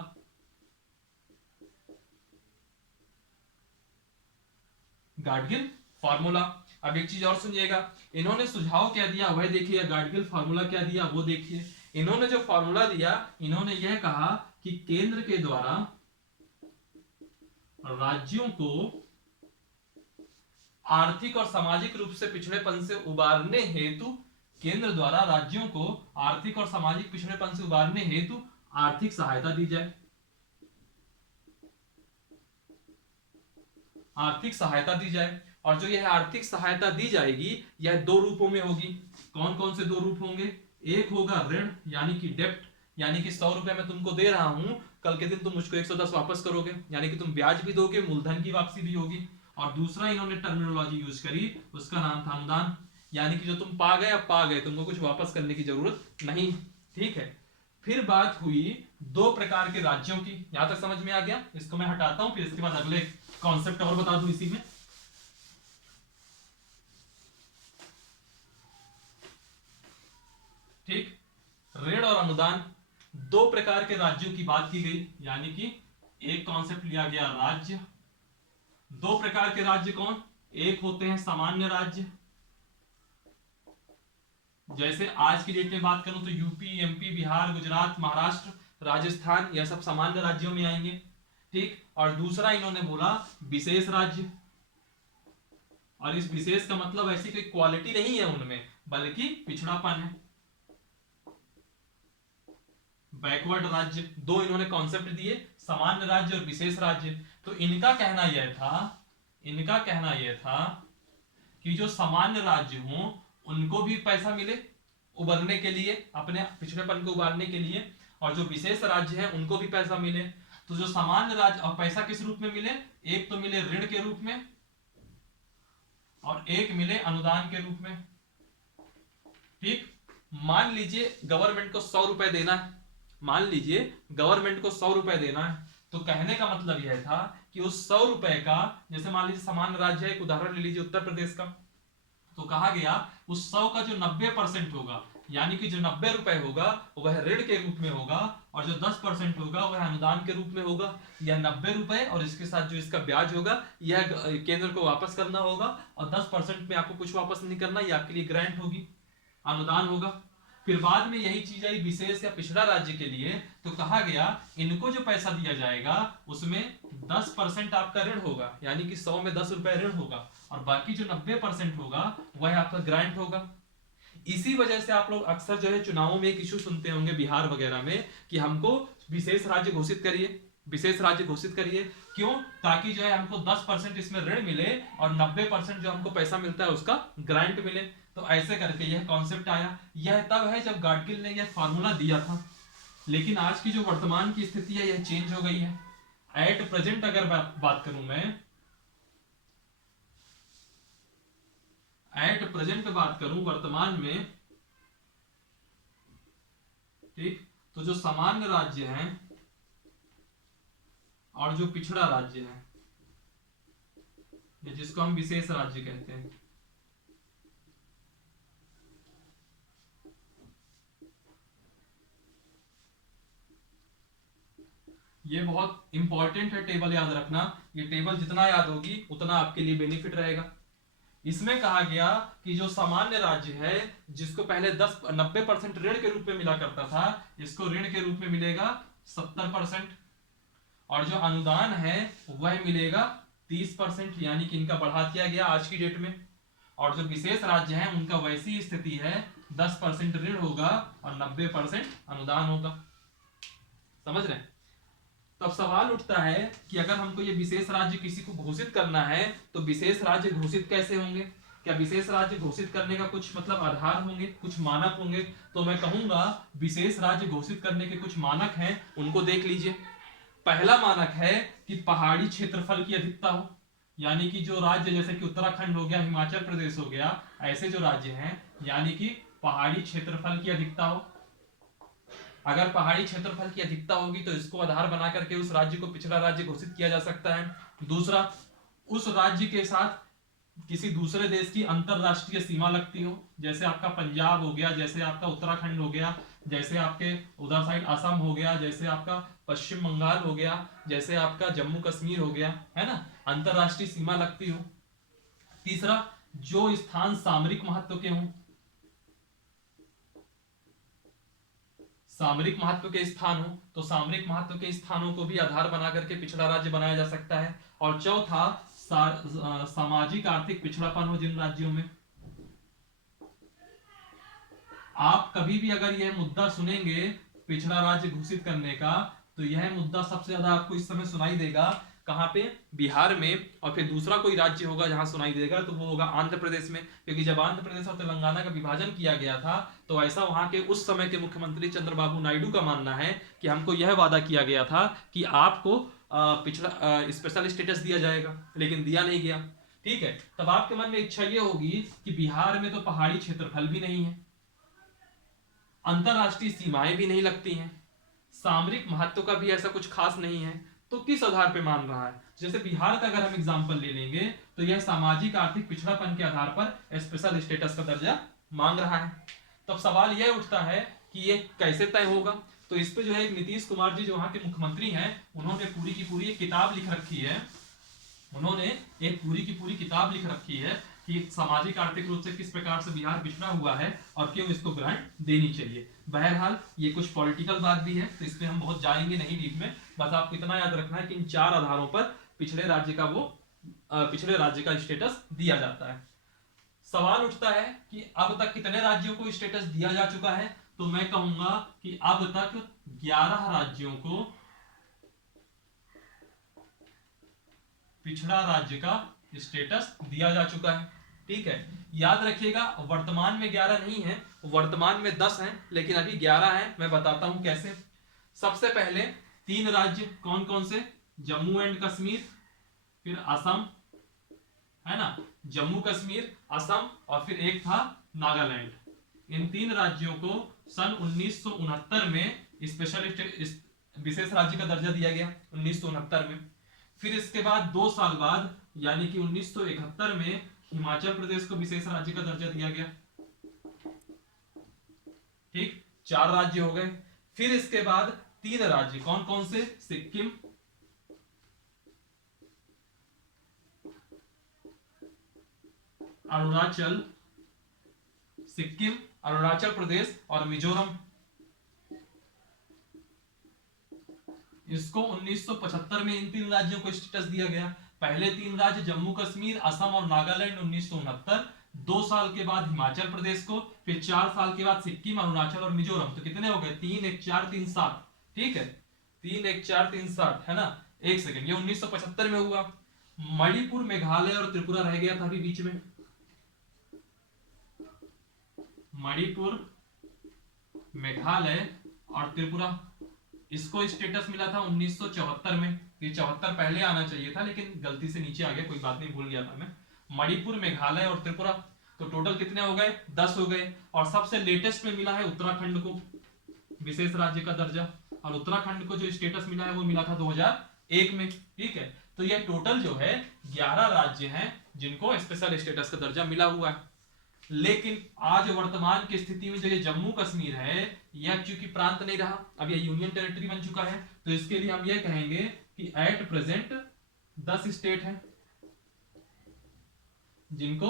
गाडगिल फार्मूला। अब एक चीज और सुनिएगा, इन्होंने सुझाव क्या दिया वह देखिए, गाडगिल फार्मूला क्या दिया वो देखिए। इन्होंने जो फार्मूला दिया, इन्होंने यह कहा कि केंद्र के द्वारा राज्यों को आर्थिक और सामाजिक रूप से पिछड़ेपन से उबारने हेतु, केंद्र द्वारा राज्यों को आर्थिक और सामाजिक पिछड़ेपन से उबारने हेतु आर्थिक सहायता दी जाए। आर्थिक सहायता दी जाए, और जो यह आर्थिक सहायता दी जाएगी यह दो रूपों में होगी। कौन कौन से दो रूप होंगे? एक होगा ऋण यानी कि डेप्ट, यानी कि 100 रुपए मैं तुमको दे रहा हूं, कल के दिन तुम मुझको 110 वापस करोगे, यानी कि तुम ब्याज भी दोगे, मूलधन की वापसी भी होगी। और दूसरा इन्होंने टर्मिनोलॉजी यूज करी, उसका नाम था अनुदान, यानी कि जो तुम पा गए अब पा गए, तुमको कुछ वापस करने की जरूरत नहीं। ठीक है, फिर बात हुई दो प्रकार के राज्यों की। यहां तक समझ में आ गया? इसको मैं हटाता हूं, फिर इसके बाद अगले कॉन्सेप्ट और बता दूं इसी में। ठीक, ऋण और अनुदान, दो प्रकार के राज्यों की बात की गई, यानी कि एक कॉन्सेप्ट लिया गया राज्य। दो प्रकार के राज्य कौन? एक होते हैं सामान्य राज्य, जैसे आज की डेट में बात करूं तो यूपी, एमपी, बिहार, गुजरात, महाराष्ट्र, राजस्थान, यह सब सामान्य राज्यों में आएंगे। ठीक, और दूसरा इन्होंने बोला विशेष राज्य, और इस विशेष का मतलब ऐसी कोई क्वालिटी नहीं है उनमें, बल्कि पिछड़ापन है, बैकवर्ड राज्य। दो इन्होंने कॉन्सेप्ट दिए, सामान्य राज्य और विशेष राज्य। तो इनका कहना यह था कि जो सामान्य राज्य हों उनको भी पैसा मिले उबरने के लिए, अपने पिछड़ेपन को उबारने के लिए, और जो विशेष राज्य हैं उनको भी पैसा मिले। तो जो सामान्य राज्य, और पैसा किस रूप में मिले? एक तो मिले ऋण के रूप में, और एक मिले अनुदान के रूप में। ठीक, मान लीजिए गवर्नमेंट को 100 रुपए देना है, मान लीजिए गवर्नमेंट को 100 रुपए देना है, तो कहने का मतलब यह था कि उस 100 रुपए का, जैसे मान लीजिए सामान्य राज्य है, एक उदाहरण ले लीजिए उत्तर प्रदेश का, तो कहा गया उस 100 का जो 90% होगा, यानी कि जो 90 रुपए होगा वह ऋण के रूप में होगा, और जो 10% होगा वह अनुदान के रूप में होगा। यह 90 रुपए और इसके साथ जो इसका ब्याज होगा यह केंद्र को वापस करना होगा, और 10% में आपको कुछ वापस नहीं करना, यह आपके लिए ग्रांट होगी, अनुदान होगा। फिर बाद में यही चीज आई विशेष या पिछड़ा राज्य के लिए, तो कहा गया इनको जो पैसा दिया जाएगा उसमें 10% आपका ऋण होगा, यानी कि 100 में 10 रुपए ऋण होगा, और बाकी जो 90% होगा वह आपका ग्रांट होगा। इसी वजह से आप लोग अक्सर जो है चुनावों में एक इशू सुनते होंगे बिहार वगैरह में कि हमको विशेष राज्य घोषित करिए, विशेष राज्य घोषित करिए। क्यों? ताकि जो है हमको 10% इसमें ऋण मिले और 90% जो हमको पैसा मिलता है उसका ग्रांट मिले। तो ऐसे करके यह कॉन्सेप्ट आया। यह तब है जब गाडगिल ने यह फॉर्मूला दिया था, लेकिन आज की जो वर्तमान की स्थिति है यह चेंज हो गई है। एट प्रेजेंट अगर बात करूं मैं, एट प्रेजेंट बात करूं वर्तमान में, ठीक, तो जो सामान्य राज्य हैं और जो पिछड़ा राज्य है, जिसको हम विशेष राज्य कहते हैं, ये बहुत इंपॉर्टेंट है, टेबल याद रखना। ये टेबल जितना याद होगी उतना आपके लिए बेनिफिट रहेगा। इसमें कहा गया कि जो सामान्य राज्य है जिसको पहले 90% ऋण के रूप में मिला करता था, इसको ऋण के रूप में मिलेगा 70%, और जो अनुदान है वह मिलेगा 30%, यानी कि इनका बढ़ा दिया गया आज की डेट में। और जो विशेष राज्य हैं उनका वैसी स्थिति है 10% ऋण होगा और 90% अनुदान होगा। समझ रहे हैं? तो अब सवाल उठता है कि अगर हमको ये विशेष राज्य किसी को घोषित करना है तो विशेष राज्य घोषित कैसे होंगे? क्या विशेष राज्य घोषित करने का कुछ मतलब आधार होंगे, कुछ मानक होंगे? तो मैं कहूंगा विशेष राज्य घोषित करने के कुछ मानक हैं, उनको देख लीजिए। पहला मानक है कि पहाड़ी क्षेत्रफल की अधिकता हो, यानी कि जो राज्य जैसे कि उत्तराखंड हो गया, हिमाचल प्रदेश हो गया, ऐसे जो राज्य हैं यानी कि पहाड़ी क्षेत्रफल की अधिकता हो। अगर पहाड़ी क्षेत्रफल की अधिकता होगी तो इसको आधार बना करके उस राज्य को पिछड़ा राज्य घोषित किया जा सकता है। दूसरा, उस राज्य के साथ किसी दूसरे देश की अंतरराष्ट्रीय सीमा लगती हो, जैसे आपका पंजाब हो गया, जैसे आपका उत्तराखंड हो गया, जैसे आपके उधर साइड असम हो गया, जैसे आपका पश्चिम बंगाल हो गया, जैसे आपका जम्मू कश्मीर हो गया, है ना, अंतरराष्ट्रीय सीमा लगती हो। तीसरा, जो स्थान सामरिक महत्व के हों, सामरिक महत्व के स्थान हो तो सामरिक महत्व के स्थानों को भी आधार बना करके पिछड़ा राज्य बनाया जा सकता है। और चौथा, सामाजिक आर्थिक पिछड़ापन हो जिन राज्यों में। आप कभी भी अगर यह मुद्दा सुनेंगे पिछड़ा राज्य घोषित करने का, तो यह मुद्दा सबसे ज्यादा आपको इस समय सुनाई देगा कहां पे? बिहार में। और फिर दूसरा कोई राज्य होगा जहां सुनाई देगा तो वो होगा आंध्र प्रदेश में, क्योंकि जब आंध्र प्रदेश और तेलंगाना का विभाजन किया गया था तो ऐसा वहां के उस समय के मुख्यमंत्री चंद्रबाबू नायडू का मानना है कि हमको यह वादा किया गया था कि आपको पिछड़ा स्पेशल स्टेटस दिया जाएगा, लेकिन दिया नहीं गया। ठीक है, तब आपके मन में इच्छा ये होगी कि बिहार में तो पहाड़ी क्षेत्रफल भी नहीं है, अंतरराष्ट्रीय सीमाएं भी नहीं लगती हैं, सामरिक महत्व का भी ऐसा कुछ खास नहीं है, तो किस आधार पे मान रहा है? जैसे बिहार का अगर हम एग्जांपल ले लेंगे तो यह सामाजिक आर्थिक पिछड़ापन के आधार पर स्पेशल स्टेटस का दर्जा मांग रहा है। तब सवाल यह उठता है कि ये कैसे तय होगा? तो इस पे जो है नीतीश कुमार जी जो वहां के मुख्यमंत्री हैं, उन्होंने पूरी की पूरी एक किताब लिख रखी है। उन्होंने एक पूरी की पूरी किताब लिख रखी है कि सामाजिक आर्थिक रूप से किस प्रकार से बिहार पिछड़ा हुआ है और क्यों इसको ग्रांट देनी चाहिए। बहरहाल ये कुछ पॉलिटिकल बात भी है, तो इस पे हम बहुत जाएंगे नहीं डीप में। बस आपको इतना याद रखना है कि इन 4 आधारों पर पिछड़े राज्य का स्टेटस दिया जाता है। सवाल उठता है कि अब तक कितने राज्यों को स्टेटस दिया जा चुका है? तो मैं कहूंगा कि अब तक 11 राज्यों को पिछड़ा राज्य का स्टेटस दिया जा चुका है। ठीक है, याद रखिएगा वर्तमान में 11 नहीं है, वर्तमान में 10 हैं, लेकिन अभी 11 हैं। मैं बताता हूं कैसे। सबसे पहले 3 राज्य कौन कौन से? जम्मू एंड कश्मीर, फिर असम, है ना, जम्मू कश्मीर, असम, और फिर एक था नागालैंड। इन 3 राज्यों को सन 1969 में स्पेशल विशेष राज्य का दर्जा दिया गया, 1969 में। फिर इसके बाद 2 साल बाद यानी कि 1971 में हिमाचल प्रदेश को विशेष राज्य का दर्जा दिया गया। ठीक, 4 राज्य हो गए। फिर इसके बाद 3 राज्य कौन कौन से? सिक्किम, अरुणाचल, सिक्किम, अरुणाचल प्रदेश और मिजोरम। इसको 1975 में इन 3 राज्यों को स्टेटस दिया गया। पहले 3 राज्य जम्मू कश्मीर, असम और नागालैंड 1969, 2 साल के बाद हिमाचल प्रदेश को, फिर 4 साल के बाद सिक्किम, अरुणाचल और मिजोरम। तो कितने हो गए? 3 1 4 3 7। ठीक है, 3 1 4 3 7, है ना। एक सेकंड, ये 1975 में हुआ। मणिपुर, मेघालय और त्रिपुरा रह गया था अभी बीच में। मणिपुर, मेघालय और त्रिपुरा, इसको स्टेटस मिला था 1974 में। ये 74 पहले आना चाहिए था, लेकिन गलती से नीचे आ गया, कोई बात नहीं, भूल गया था मैं। मणिपुर, मेघालय और त्रिपुरा, तो टोटल कितने हो गए? 10 हो गए। और सबसे लेटेस्ट में मिला है उत्तराखंड को विशेष राज्य का दर्जा, और उत्तराखंड को जो स्टेटस मिला है वो मिला था 2001 में। ठीक है, तो यह टोटल जो है 11 राज्य हैं जिनको स्पेशल स्टेटस का दर्जा मिला हुआ है। लेकिन आज वर्तमान की स्थिति में जो ये जम्मू कश्मीर है, यह चूंकि प्रांत नहीं रहा, अब यह यूनियन टेरिटरी बन चुका है, तो इसके लिए हम यह कहेंगे कि एट प्रेजेंट 10 स्टेट हैं जिनको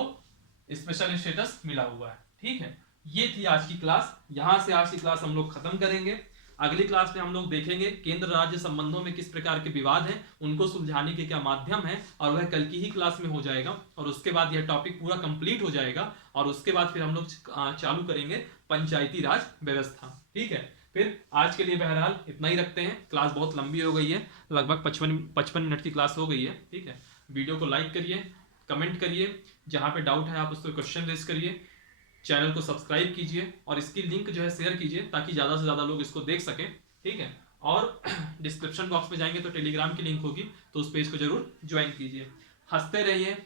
स्पेशल स्टेटस मिला हुआ है। ठीक है, ये थी आज की क्लास। यहां से आज की क्लास हम लोग खत्म करेंगे। अगली क्लास में हम लोग देखेंगे केंद्र राज्य संबंधों में किस प्रकार के विवाद हैं, उनको सुलझाने के क्या माध्यम है, और वह कल की ही क्लास में हो जाएगा। और उसके बाद यह टॉपिक पूरा कंप्लीट हो जाएगा और उसके बाद फिर हम लोग चालू करेंगे पंचायती राज व्यवस्था। ठीक है, फिर आज के लिए बहरहाल इतना ही रखते हैं। क्लास बहुत लंबी हो गई है, लगभग 55 मिनट की क्लास हो गई है। ठीक है, वीडियो को लाइक करिए, कमेंट करिए, जहाँ पे डाउट है आप उस पर क्वेश्चन रेज करिए, चैनल को सब्सक्राइब कीजिए और इसकी लिंक जो है शेयर कीजिए ताकि ज़्यादा से ज़्यादा लोग इसको देख सकें। ठीक है, और डिस्क्रिप्शन बॉक्स में जाएंगे तो टेलीग्राम की लिंक होगी, तो उस पेज को जरूर ज्वाइन कीजिए। हंसते रहिए,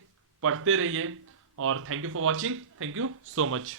पढ़ते रहिए और thank you for watching. Thank you so much.